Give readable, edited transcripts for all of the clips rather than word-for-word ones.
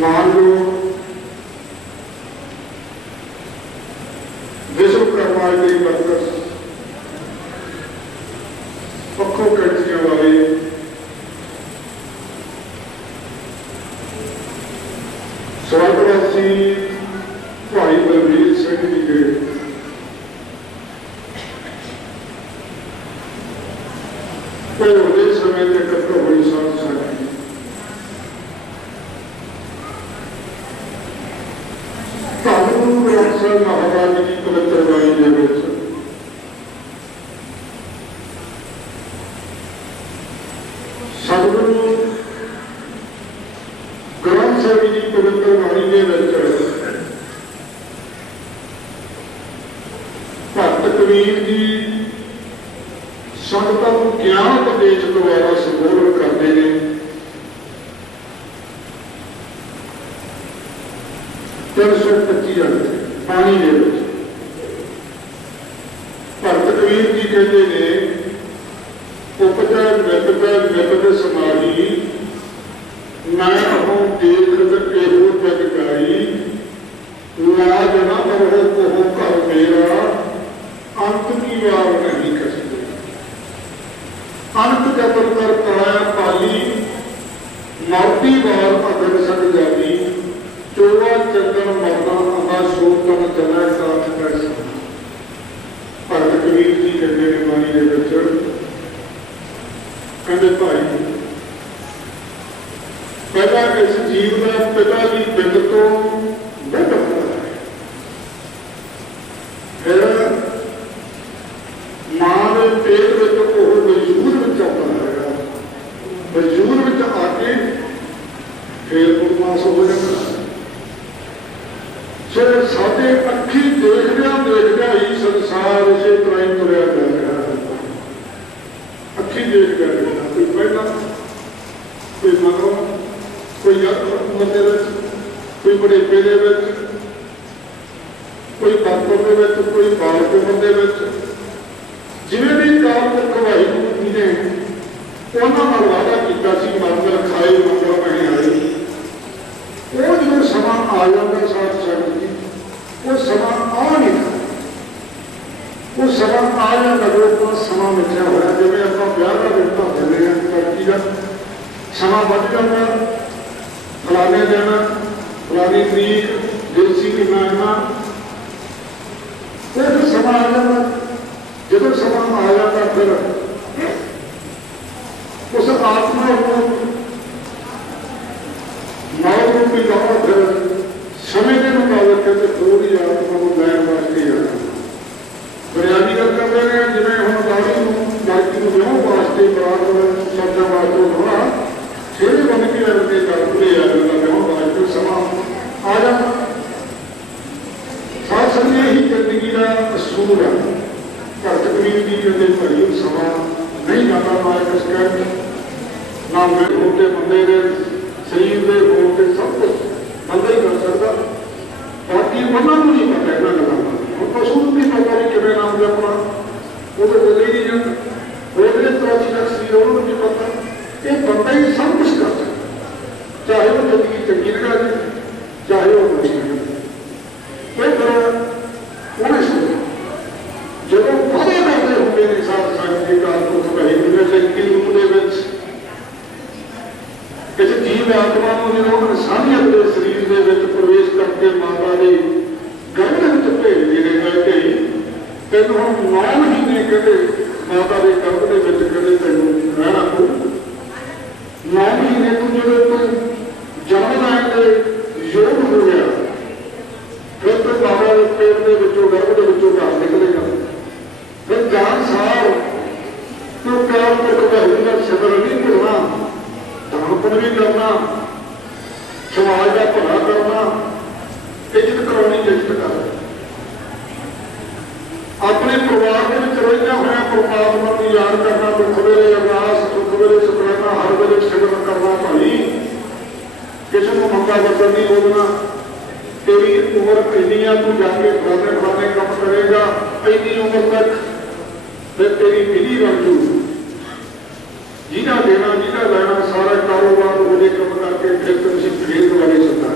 मानयोग Vishwakarma ji workers पखों कैंचियां वाले स्वर्गवासी भाई बलवीर सिंह जी के होने समय से इकट्ठे हुई साथ साथी महाराज की पवित्र वाणी के सतगुरु ग्रंथ साहिब की पवित्र वाणी के भगत कबीर जी संगतां नूं ज्ञान उपदेश द्वारा संबोधन करते हैं। 325 अंक पानी के भगत कबीर जी कहते हैं उपजा विपद विपद समाही मैं हूं देखत एहो जग गाई लाज न करो कोहो घर मेरा अंत की वार नहीं कसते। अंत जबर कर पाया पाली मौती वार अगर सक जाती चोरा चंदन मरना आगा सोतन चला साथ पैसा। भगत कबीर जी कहते हैं बाणी के कहते भाई पहला इस जीव का पिता की बिंद तो बिंद होता है, फिर मां के पेट में वजूद में आता है, वजूद में आके फिर उन्मास हो जाता है। सो साढ़े अखी देखद्या ही संसार इसे तरह ही तुरया जा रहा है। अखी देखद्या कोई पहला कोई मगरों कोई उम्र के कोई बुढ़ेपे के कोई बालपन के कोई बालक उम्र के जिवें भी काल पुरख वाहिगुरू जी ने उन्होंने वादा किया मंगल खाए मंगल नहीं आए। वो जो समा आ जाता साथ संगत वो समा आ नहीं था, वो समा आ जाता जो अपना समा मिथ्या होया जिवें आपां ब्याह का दिन भरते हैं तरक्की का समा बढ़ जाता फलाने दिन फलानी तरीक दिलसी की मानना वो जो समा आ जाता जो समा आ जाता फिर उस आत्मा को मौत रूपी लावा फिर समय के मुताबिक कहते थोड़ी आत्मा को लैन वास्ते बुनियादी गल कर रहे हैं जिवें हुण दाड़ी लड़की को विआह वास्ते बरात शब्दां वास्ते होना फिर बन के लगते पूरे आ जाता विआह वास्ते समा आ जाता। साथ संग यही जिंदगी का असूल है। भगत कबीर जी कहते भाई समा नहीं जाता ना इस कहते ना मैं होते बंदे के शरीर के होते सब कुछ बंदा ही कर सकता, बाकी उन्होंने नहीं पता इन्होंने गलों हम पशु भी पता नहीं किमें नाम जपना वो तो बोले ही नहीं जाता बोलने प्राची का शरीर उन्होंने नहीं पता। ये बंदा ही सब कुछ कर सकता, चाहे वो जिंदगी चंगी लगा दे चाहे वो बुरी लगा दे। फिर उन्हें सोचा जो वादे करते होंगे ने साथ संग के काल पुरख वाहिगुरू ने कि रूप के किसी जीव आत्मा को जो उन्होंने साझे अपने शरीर के प्रवेश करके माता के गर्भ में भेज देने लगे तेन हम 9 महीने कहते माता के गर्भ के कहते तेन रहना पू 9 महीने तू जो तू जन्म लैन के योग हो गया फिर तो बाबा के पेट के गर्भ के घर निकलेगा फिर जान साल तो काल पुरख वाहिगुरू का शब्द नहीं भुलना, दान भी करना, समाज का भला करना, इज्जत करानी इज्जत कर अपने परिवार के रहिया हुआ परमात्मा को याद करना, दुख वेले अरदास दुख वेले शुकराना हर वेले सिमरन करना। भाई किसी को मंगा वचन नहीं बोलना, तेरी उम्र इन्नी है तू जाके फलाने फलाने काम करेगा इन्नी उम्र तक फिर तेरी विधि बन जू जिन्हें देना जिन्हें लेना सारा कारोबार वो कम करके फिर तुम भेद वाले चलना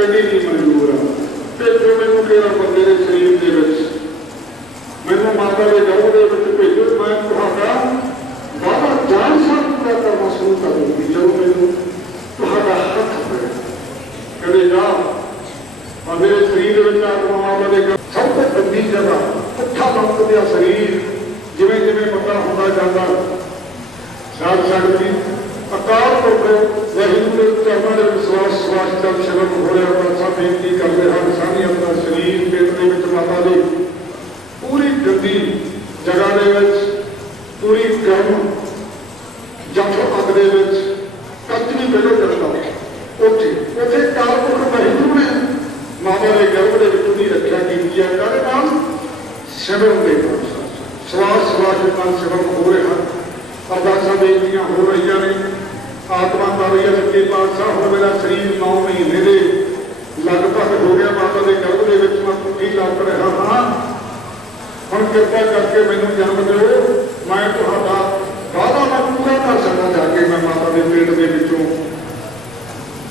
कहती नहीं मंजूर आ। तो जो मैनू कहा बंदे के शरीर के मैनू माता के गर्भ के भेजो, मैं तुहाडा वादा जान साल पूरा करना शुरू कर दूंगी। जो मैनू तुहाडा हथ पड़े कहते जा और मेरे शरीर में आत्मा माता के सब तो गंदी जगह पुट्ठा लमकदा शरीर जिमें जिमें पता होता जाता। साध संगत जी अकाल पुरख वाहिगुरू के चरणों में विश्वास स्वास का शरण हो रहा है। सब बेनती करते हैं सानी अपना शरीर पेट के माता की पूरी गंदी जगह के पूरी गर्म जठ अग के कच भी पहले करता उसे उसे काल पुरख वाहिगुरू ने माता के गर्भ के नहीं रखा की है सिमरन के श्वास श्वास के सिमरन हो रहा। अरदासा बेनतियां हो रही ने। आत्मा कर रही है सच्चे पातशाह हो मेरा शरीर 9 महीने के लगभग हो गया माता के गर्भ के मैं कुटी लग रहा हाँ। हम कृपा करके मैनू जन्म दो, मैं तुहाडा वादा मैं पूरा कर सका जाके मैं माता के पेट के विचों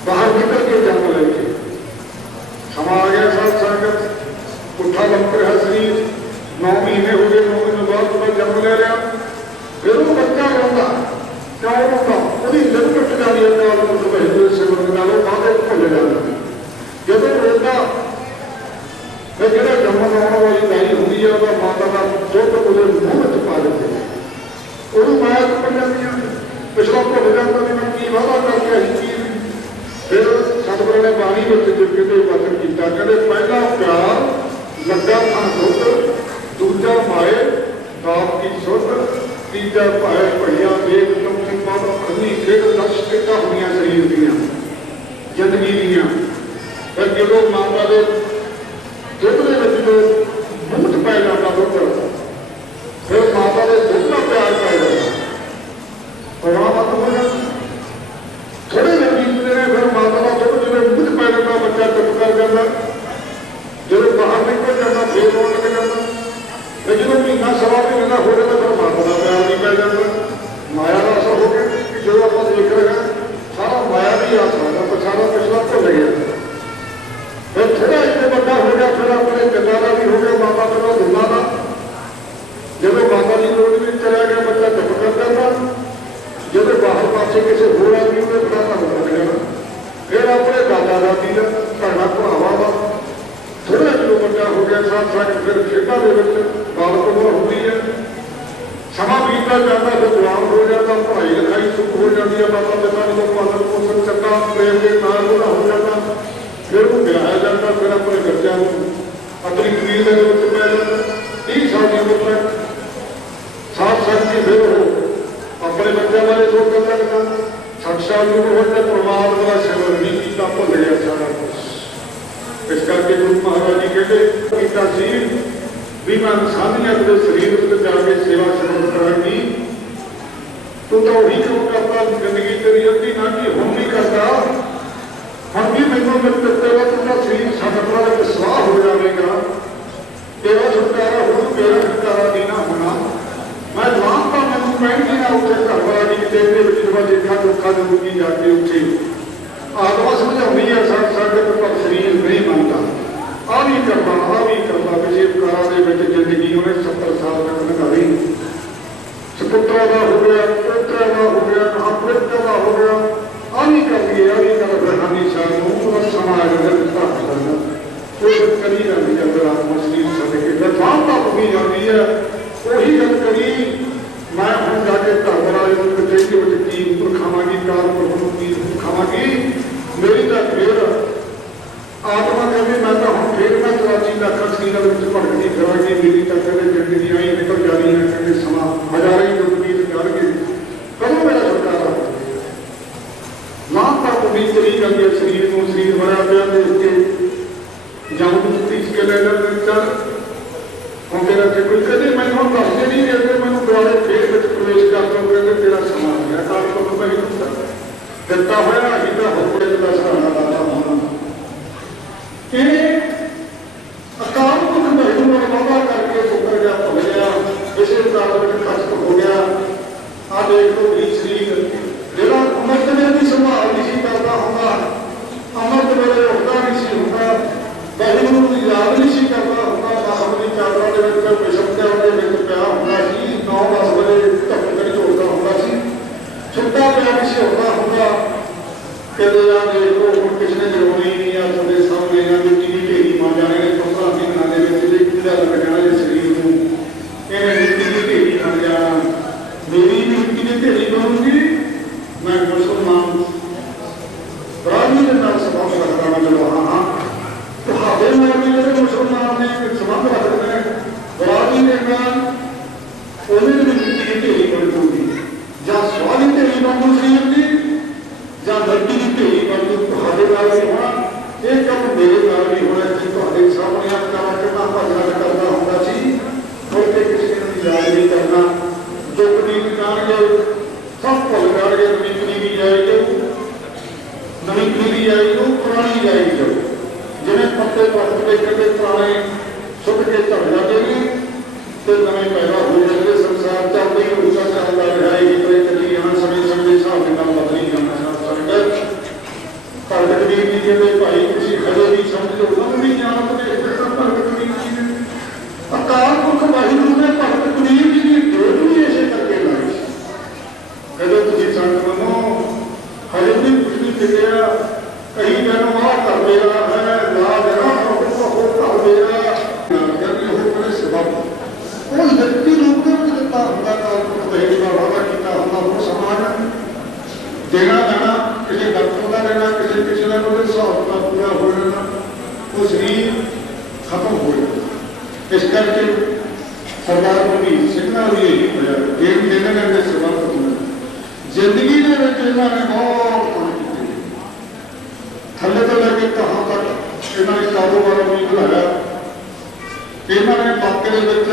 बाहर निकल के जन्म लेके। समा आ गया साथ संगत, पुट्ठा लमक रहा शरीर, 9 महीने हो गए। 9 महीने बाद मैं जन्म ले लिया। फिर वो बच्चा रोंदा क्यों रोंदा ਉਹਦੀ लिप टुट जाती है। काल पुरख वाहिगुरू सिमरन नालों बातें भुल जाता जब रोंदा फिर जो जन्म आने वाली गाई होंगी है वह माता का दुध उसके मूँह में पा देते हैं। वो माया पड़ जाती है, पिछला भुल जाता भी मैं की वादा करके आई चीज। फिर सतगुरु ने बाणी में कहते वचन किया कहते पहला प्यार लगा था दुध, दूजा माए बाप की सुध, तीजा भाए भड़िया देख चौथी बात खन्नी खेड 10 टिकटा हुई शरीर दियाँ जिंदगी दियाँ। फिर जो माता के दुध के जो मुँह पै जाता दुध, फिर माता के दुध का प्यार पै जाता पौना मत हो जाता। थोड़े दिन बीतते हैं फिर माता का दुध जो मुँह पै जाता बच्चा चुप कर जाता। जो बाहर निकल जाता फिर रोन लग जाता। फिर जो महीना सवा महीने का हो जाता फिर माता का प्यार नहीं पै जाता। माया का असर हो गया कि जो आप देख रहे हैं सारा माया भी आ सकता पर सारा पिछला भुल गया। फिर थोड़ा इतने बड़ा हो गया फिर अपने पिता का भी हो गया माता पिता दोनों का। जब माता की लोड़ में चला गया बच्चा चुप कर जाता। जब बाहर पासे किसी होर आदमी ने बड़ा काम कर गया फिर अपने दादा दादी का भैन भरावां का थोड़ा जो बच्चा हो गया साथ साथ फिर खेतों के बालक उम्र होती है। समा बीतता जाता फिर जवान हो जाता, पढ़ाई लिखाई सुख हो जाती है। माता पिता ने पालन पोषण करना प्रेम के नाल हो जाता। फिर वो ब्याह जाता, फिर अपने बच्चों को अपनी कमीज के पै जाता। 30 साल की उम्र तक साथ साथ की फिर हो अपने बच्चों बारे सोचने लगता। 60 साल की उम्र होते परमात्मा का सिमरन नहीं किया, भुल गया सारा कुछ। इस करके गुरु महाराज जी कहते भी मैं साधियात के शरीर में जाके सेवा सिमरन करांगी। तू तो वही क्यों करता जिंदगी तेरी अद्धी ना कि हम नहीं करता। हम भी मैनू तेरा पूरा शरीर सतगुरां दे विश्वास हो जाएगा। तेरा छुटकारा हो मेरा छुटकारा नहीं ना होना। मैं मानता मैनू पैंती ना उठे घर वाला नहीं देखते देखा दुखा जरूरी जाके उठे आत्मा समझानी है साथ संगत पर शरीर नहीं मानता। आ भी करना किसी उपकारा जिंदगी उन्हें 70 साल तक निकाली। सपुत्रा का हो गया, पुत्रा का हो गया, महापुत्र का हो गया। आ भी कर लिए आ भी कर हानि सानू समाज करी जाती है। अगर आत्मा शरीर छड़ के गरबान होगी जाती है वही गल करी। मैं हम जाके धर्मराज कचहरी में की खावगी काल प्रभु की खावगी मेरी तो फिर आत्मा कहती मैं तो हम फिर मैं 84 लाख सीना भड़कती फिरांगी। मेरी तो कहते जिंदगी आई निकल जा रही है कहते समा हजारे जिंदगी निकाल के कदों मेरा छुटकारा ना तक उम्मीद करी जाती है। शरीर को शरीर बड़ा पिया देख के जाऊँ तीस के ले चल हम तेरा कोई कहते मैं हम दसते नहीं कहते मैं दुआरे फिर प्रवेश करता हूँ कहते तेरा समा आ गया काल को मैं दिता हुआ अहिता हो गया सहारा दाता होना। अकाल पुरख वाहिगुरू ने वादा करके मुकर गया भुल गया किसी कारण खत्म हो गया। आ देख लो भी शरीर जो अमृत वेले की संभाल नहीं करता होगा, अमृत वेले उठता नहीं कहते यार देखो हम किसने जरूरी नहीं आ थोड़े सामने या मिट्टी की ढेरी मार जाने ने 15 महीना दे विच जे कीड़ा लग जाना जे शरीर नूं इहने मिट्टी की ढेरी बन जाना मेरी भी मिट्टी की ढेरी बनूंगी मैं मुसलमान बराबरी के नाल संबंध रखता मैं चलो हाँ हाँ ਤੁਹਾਡੇ ਨਾਲ ਵੀ ਜਿਹੜੇ ਮੁਸਲਮਾਨ ਨੇ ਸੰਬੰਧ ਰੱਖਦੇ ਨੇ ਬਰਾਬਰੀ ਦੇ ਨਾਲ ਉਹਦੇ ਵੀ ਮਿੱਟੀ ਦੀ ਢੇਰੀ ਬਣੂਗੀ ਜਾਂ ਸਵਾਲੀ ਢੇਰੀ ਬਣੂ ਸਰੀਰ ਦੀ ਜਾਂ ਮਿੱਟੀ ਦੀ ਢੇਰੀ ਬਣੂ ਤੁਹਾਡੇ ਨਾਲ ਵੀ ਹੋਣਾ ਇਹ ਕੰਮ ਮੇਰੇ ਨਾਲ ਵੀ ਹੋਣਾ ਜੇ ਤੁਹਾਡੇ ਸਾਹਮਣੇ ਆ ਕੰਮ ਕਰਨਾ ਭਜਨਾ ਕਰਨਾ ਹੁੰਦਾ ਸੀ ਮੁੜ ਕੇ ਕਿਸੇ ਨੂੰ ਯਾਦ ਨਹੀਂ ਕਰਨਾ ਜੋ ਕਦੀ ਜਾਣਗੇ ਸਭ ਭੁੱਲ ਜਾਣਗੇ ਨਵੀਂ ਪੀੜ੍ਹੀ ਜਾਏਗੀ ਨਵੀਂ ਪੀੜ੍ਹੀ ਆਏਗੀ ਪੁਰਾਣੀ ਜਾਏਗੀ ਜਿਵੇਂ ਪੱਤੇ ਪੱਤੇ ਕਦੇ ਪੁਰਾਣੇ ਸੁੱਟ ਕੇ ਝੜ ਜਾਂਦੇ ਨੇ ਤੇ ਨਵੇਂ ਪੈਦਾ ਹੋ ਜਾਂਦੇ ਸੰਸਾਰ ਚੱਲਦਾ ਹੀ ਹੁੰਦਾ ਚੱਲਦਾ ਰਿਹਾ ਇਹ ਕਦੇ ਚੱਲੀ ਜਾਣਾ ਸਮੇਂ ਸਮੇਂ ਦੇ ਹਿਸਾਬ ਨਾਲ ਬਦਲੀ ਜਾਣਾ ਸੰਗਤ ਪਰ ਕਬੀਰ ਜੀ ਕਹਿੰਦੇ ਭਾਈ ਤੁਸੀਂ ਹਜੇ ਵੀ ਸਮਝੋ ਉਹਨਾਂ ਵੀ ਜਾਣਤ ਨੇ ਇਸ ਤਰ੍ਹਾਂ ਭਗਤ ਕਬੀਰ ਜੀ ਨੇ ਅਕਾਲ ਪੁਰਖ ਵਾਹਿਗੁਰੂ ਨੇ ਭਗਤ ਕਬੀਰ ਜੀ ਦੀ ਜੋਤ ਵੀ ਇਸੇ ਕਰਕੇ ਲਾਈ ਜਦੋਂ ਤੁਸੀਂ ਸੰਤ ਮੰਨੋ ਹਜੇ ਵੀ ਕੁਝ ਨਹੀਂ ਮਿਲਿਆ ਕਈ ਮੈਨੂੰ ਆਹ ਕਰ ਮੇਰਾ ਹੈ ਨਾ ਦੇਣਾ ਉਹ ਕਰ ਮੇਰਾ ਕਹਿੰਦੇ ਉਹ ਕਹਿੰਦੇ ਸਬਬ ਉਹ ਵਿਅਕਤੀ ਰੂਪ ਵਿੱਚ ਦਿੱਤਾ ਹੁੰਦਾ ਕਾਲ ਪੁਰਖ ਵਾਹਿਗੁਰੂ ਦਾ ਵਾਅਦਾ ਕੀਤਾ ਹੁੰਦਾ ਉਹ ਸਮਾਨ ਦੇਣਾ ਲੈਣਾ ਕਿਸੇ ਡਾਕਟਰ ਦਾ ਲੈਣਾ ਕਿਸੇ ਦਾ ਉਹਦੇ ਹਿਸਾਬ ਨਾਲ ਪੂਰਾ ਹੋ ਜਾਣਾ ਉਹ ਸਰੀਰ ਖਤਮ ਹੋ ਜਾਣਾ ਇਸ ਕਰਕੇ ਸਰਦਾਰ ਕਬੀਰ ਸਿੰਘ ਨਾਲ ਵੀ ਇਹੀ ਹੋਇਆ ਇਹ ਇਹਨਾਂ ਦੇ ਸਬਬ ਹੁੰਦਾ ਜ਼ਿੰਦਗੀ ਦੇ ਵਿੱਚ ਇਹਨਾਂ ਨੇ ਬਹੁਤ ਕੰਮ ਕੀਤੇ ਥੱਲੇ ਤੋਂ ਲੈ ਕੇ ਕਹਾਂ ਤੱਕ ਇਹਨਾਂ ਨੇ ਕਾਰੋਬਾਰ ਵੀ ਬਣਾਇਆ ਇਹਨਾਂ ਨੇ ਵਾਕਿਆ ਦੇ ਵਿੱਚ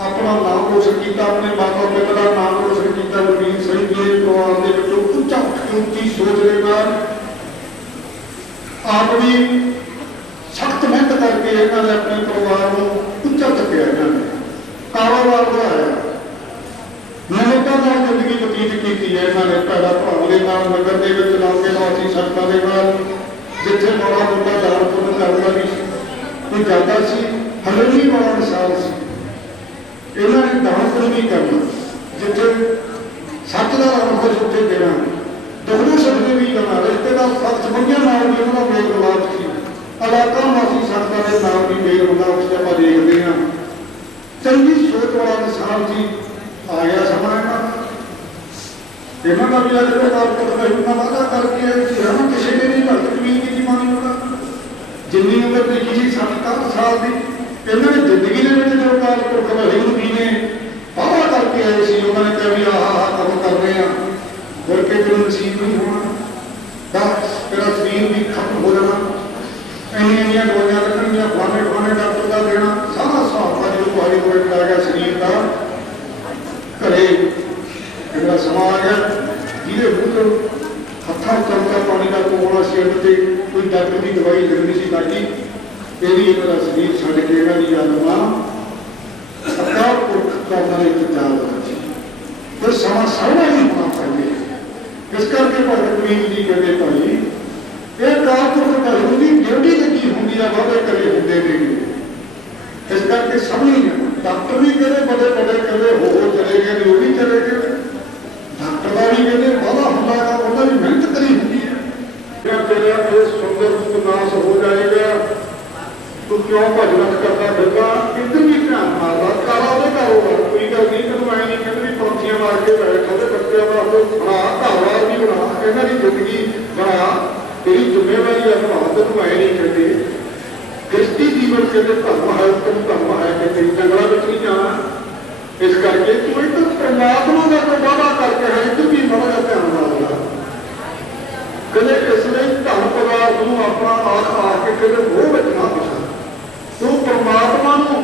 ਆਪਣਾ ਨਾਮ ਰੋਸ਼ਨ ਕੀਤਾ ਆਪਣੇ ਮਾਤਾ ਪਿਤਾ ਦਾ ਨਾਮ ਰੋਸ਼ਨ ਕੀਤਾ ਵਕੀਲ ਸਿੰਘ ਜੀ ਪਰਿਵਾਰ ਦੇ ਵਿੱਚੋਂ ਉੱਚੀ ਸੋਚ ਦੇ ਨਾਲ ਆਪ ਵੀ ਸਖਤ ਮਿਹਨਤ ਕਰਕੇ ਇਹਨਾਂ ਨੇ ਆਪਣੇ ਪਰਿਵਾਰ ਨੂੰ ਉੱਚਾ ਚੱਕਿਆ ਇਹਨਾਂ ਨੇ ਕਾਰੋਬਾਰ ਬਣਾਇਆ ਲੋਕਾਂ ਨਾਲ ਜ਼ਿੰਦਗੀ ਬਤੀਤ ਕੀਤੀ ਹੈ ਇਹਨਾਂ ਨੇ ਭੈੜਾ ਭਾਵ ਦੇ ਨਾਲ ਨਗਰ ਦੇ ਵਿੱਚ ਲਾਉਂਦੇ ਨਿਵਾਸੀ ਸੰਗਤਾਂ ਦੇ ਨਾਲ ਜਿੱਥੇ ਬੜਾ ਮੋਟਾ ਦਾਨ ਪੁੰਨ ਕਰਦਾ ਵੀ ਕੋਈ ਜਾਂਦਾ ਸੀ ਹਲੇ ਵੀ ਬੜਾ ਮਿਸਾਲ ਸੀ ਇਹਨਾਂ ਨੇ ਦਾਨ ਪੁੰਨ ਵੀ ਕਰਨਾ ਜਿੱਥੇ ਸੱਚ ਦਾ ਅਨੁਭਵ ਉੱਥੇ ਦੇਣਾ ਦੋਨੋਂ ਸ਼ਬਦ ਵੀ ਕਰਨਾ ਰਿਸ਼ਤੇਦਾਰ ਸੱਚ ਸੰਬੰਧੀਆਂ ਨਾਲ ਵੀ ਉਹਨਾਂ ਦਾ ਮੇਲ ਮਿਲਾਪ ਸੀ ਇਲਾਕਾ ਵਾਸੀ ਸੰਗਤਾਂ ਦੇ ਨਾਲ ਵੀ ਮੇਲ ਮਿਲਾਪ ਸੀ ਆਪਾਂ ਦੇਖਦੇ ਹਾਂ ਚੰਗੀ ਸੋਚ ਵਾਲਾ ਇਨਸਾਨ ਸੀ ਆ ਗਿਆ ਸਮਾਂ ਇਹਨਾਂ ਦਾ ਵੀ ਅੱਜ ਦੇ ਕਾਲ ਪੁਰਖ ਵਾਹਿਗੁਰੂ ਨਾਲ ਵਾਅਦਾ ਕਰਕੇ ਹਮ ਕਿਸੇ ਨੇ ਨਹੀਂ ਭਗਤ ਕਬੀਰ ਜੀ ਦੀ ਬਾਣੀ ਪੜ੍ਹਾ ਜਿੰਨੀ ਉਮਰ ਦੇਖੀ ਸੀ 60 ਸਾਲ ਦੀ ਇਹਨਾਂ ਨੇ ਜ਼ਿੰਦਗੀ ਦੇ ਵਿੱਚ ਜੋ ਕਾਲ ਪੁਰਖ ਵਾਹਿਗੁਰੂ ਜੀ ਨੇ ਵਾਅਦਾ ਕਰਕੇ ਆਏ ਸੀ ਉਹਨਾਂ ਨੇ ਕਿਹਾ ਵੀ ਆਹ ਕੰਮ ਕਰਨੇ ਆ ਮੁੜ ਕੇ ਤੈਨੂੰ ਨਸੀਬ ਨਹੀਂ ਹੋਣਾ ਬਸ ਤੇਰਾ ਸਰੀਰ ਵੀ ਖਤਮ ਹੋ ਜਾਣਾ ਇੰਨੀਆਂ ਦਵਾਈਆਂ ਲੱਗਣਗੀਆਂ ਫਲਾਣੇ ਡਾਕਟਰ ਦਾ ਦੇਣਾ ਸਾਰਾ ਹਿਸਾਬ ਜਦੋਂ ਤੁਹਾਡੇ ਕੋਲ ਆ ਗਿਆ ਸਰੀਰ ਦਾ ਘਰੇ ਇਹਦਾ ਸਮਾਂ ਆ ਗਿਆ ਜਿਹਦੇ ਮੂੰਹ ਹੱਥਾਂ ਚਮਚਾ ਪਾਣੀ ਦਾ ਕੋਣਾ ਸਿਰ ਤੇ ਕੋਈ ਡਾਕਟਰ ਦੀ ਦਵਾਈ ਲੱਗਣੀ ਸੀ ਲੱਗੀ ਇਹਦੀ ਇਹਨਾਂ ਦਾ ਸਰੀਰ ਛੱਡ ਕੇ ਇਹਨਾਂ ਦੀ ਆਤਮਾ ਅਕਾਲ ਪੁਰਖ ਦਾ ਇੱਕ ਚਾਲ ਸੀ ਫਿਰ ਸਮਾਂ ਸਾਰਾ ਹੀ ਹੋਣਾ ਚਾਹੀਦਾ ਇਸ ਕਰਕੇ ਭਗਤ ਕਬੀਰ ਜੀ ਕਹਿੰਦੇ ਭਾਈ ਇਹ ਅਕਾਲ ਪੁਰਖ ਵਾਹਿਗੁਰੂ ਦੀ ਡਿਊਟੀ ਲੱਗੀ ਹੁੰਦੀ ਆ ਵਾਅਦੇ ਕਰੇ ਹੁੰਦੇ ਨੇ ਇਸ ਕਰਕੇ ਸਮਝ ਨਹੀਂ ਡਾਕਟਰ ਵੀ ਕਹਿੰਦੇ ਬੜੇ ਕਹਿੰਦੇ ਹੋ ਚਲੇ ਗਏ ਉਹ ਵੀ ਚਲੇ ਗਏ ਡਾਕਟਰ ਦਾ ਵੀ ਕਹਿੰਦੇ ਵਾਅਦਾ ਹੁੰਦਾ ਹੈ ਉਹਨਾਂ ਦੀ ਮਿਹਨਤ ਕਰੀ ਹੁੰਦੀ ਹੈ ਤੇਰਾ ਇਹ ਸੁੰਦਰ ਰੂਪ ਨਾਸ ਹੋ ਜਾਏਗਾ ਤੂੰ ਕਿਉਂ ਭਜਨ ਕਰਦਾ ਫਿਰਦਾ ਇੱਧਰ ਵੀ ਧਿਆਨ ਮਾਰਦਾ ਕਾਲਾ ਦੇ ਕਾਰੋਬਾਰ ਕੋਈ ਗੱਲ ਨਹੀਂ ਤੈਨੂੰ ਐ ਨਹੀਂ ਕਹਿੰਦੇ ਵੀ ਪੌਂਚੀਆਂ ਮਾਰ ਕੇ ਬੈਠਾ ਤੇ ਬੱਚਿਆਂ ਦਾ ਬਣਾ ਘਰਵਾਰ ਵੀ ਬਣਾ ਇਹਨਾਂ ਦੀ ਜ਼ਿੰਦਗੀ ਬਣਾ ਤੇਰੀ ਜ਼ਿੰਮੇਵਾਰੀ ਆ ਭਰਾ ਤੈਨੂੰ ਐ ਨਹੀਂ ਕਹਿੰਦੇ ਕ੍ਰਿਸ਼ਤੀ ਜੀਵਨ ਕਹਿੰਦੇ ਧਰਮ ਹੈ ਤੈਨੂੰ ਧਰਮ ਹੈ ਕਿ ਤੇਰੀ ਜੰਗਲਾਂ ਵਿੱਚ ਨਹੀਂ ਜਾਣਾ ਇਸ ਕਰਕੇ ਤੂੰ ਇੱਕ ਪਰਮਾਤਮਾ ਦਾ ਕੋਈ ਵਾਅਦਾ ਕਰਕੇ ਹੈ ਇੱਧਰ ਵੀ ਬੜਾ ਧਿਆਨ ਮਾਰਦਾ ਕਦੇ ਇਸ ਲਈ ਧਨ ਪਦਾਰਥ ਨੂੰ ਆਪਣਾ ਆ ਕੇ ਕਦੇ ਉਹ ਵਿੱਚ ਨਾ ਪਿਛਾ ਤੂੰ ਪਰਮਾਤਮਾ ਨੂੰ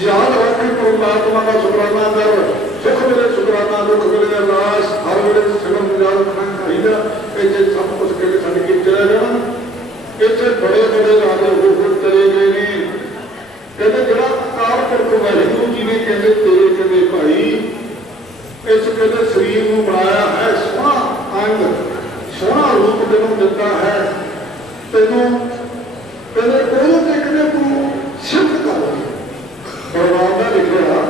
ਯਾਦ ਰੱਖ ਪਰਮਾਤਮਾ ਦਾ ਸ਼ੁਕਰਾਨਾ ਕਰ ਸੁਖ ਵੇਲੇ ਸ਼ੁਕਰਾਨਾ ਦੁੱਖ ਵੇਲੇ ਅਰਦਾਸ ਹਰ ਵੇਲੇ ਸਿਮਰਨ ਯਾਦ ਰੱਖਣਾ ਚਾਹੀਦਾ ਇਹ ਜੇ ਸਭ ਕੁਝ ਕਿਤੇ ਛੱਡ ਕੇ ਚਲੇ ਜਾਣਾ ਇੱਥੇ ਬੜੇ ਰਾਜੇ ਹੋ ਚਲੇ ਗਏ ਨੇ ਕਹਿੰਦੇ ਜਿਹੜਾ ਅਕਾਲ ਪੁਰਖ ਵਾਹਿਗੁਰੂ ਜੀ ਨੇ ਕਹਿੰਦੇ ਤੇਰੇ ਕਹਿੰਦੇ ਭਾਈ ਇਸ ਕਹਿੰਦੇ ਸਰੀਰ ਨੂੰ ਬਣਾਇਆ ਹੈ ਸੋਹਣਾ ਅੰਗ ਸੋਹਣਾ ਰੂਪ ਤੈਨੂੰ ਦਿੱਤਾ ਹੈ ਤੈਨੂੰ ਕਹਿੰਦੇ ਉਹਨੂੰ ਤੇ ਕਹਿੰਦੇ ਤੂੰ ਸਿੱਧ ਕਰ ਭਗਵਾਨ ਦਾ ਲਿਖਿਆ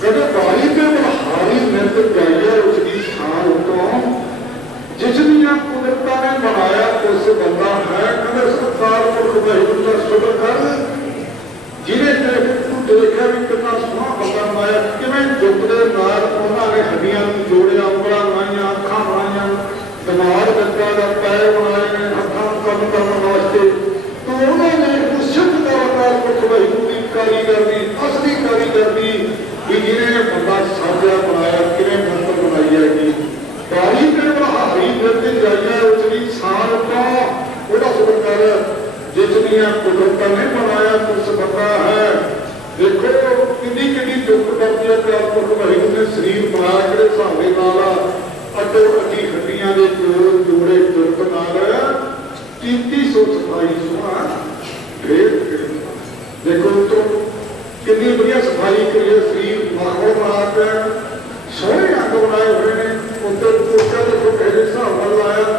ਕਹਿੰਦੇ ਬਾਣੀ ਤੇ ਬਹਾਰੀ ਮਿਹਨਤ ਜਾਈਏ ਉਸ ਦੀ ਥਾਂ ਉੱਤੋਂ ਜਿਸ ਦੀ जिन्हें कुदरता ने बनाया उस बंदा है कदर सरकार पुरख वाहिगुरू का शुक्र कर जिन्हें तू देखा भी कितना सोहना बंदा बनाया किवें जुग दे नाल उन्होंने हड्डियां जोड़िया उंगलां बनाईयां अखां बनाईयां दिमाग दिता दा पैर बनाए ने हत्थां काम करने वास्ते तो उन्होंने उस शुद्ध अवतार पुरख वाहिगुरू की कारीगरी असली कारीगरी भी जिन्हें बंदा साजा बनाया किवें मंत्र बनाई है बारी कर हारी फिरते जाइए उसकी साल का बड़ा सुंदर जितनिया कुदरत ने बनाया कुछ बंदा है देखो किन्नी किन्नी दुख करती है कि पुरख वाहिगुरू ने शरीर बनाया कि सावे नाल अड्डो अड्डी हड्डियां के जोड़ जोड़े जुर्ग नाल 3327 सोना फिर देखो तो किन्नी बढ़िया सफाई करिए शरीर माहौल बना के सोहने अंग बनाए हुए ने उधर पोचा देखो पहले हिसाब नाल लाया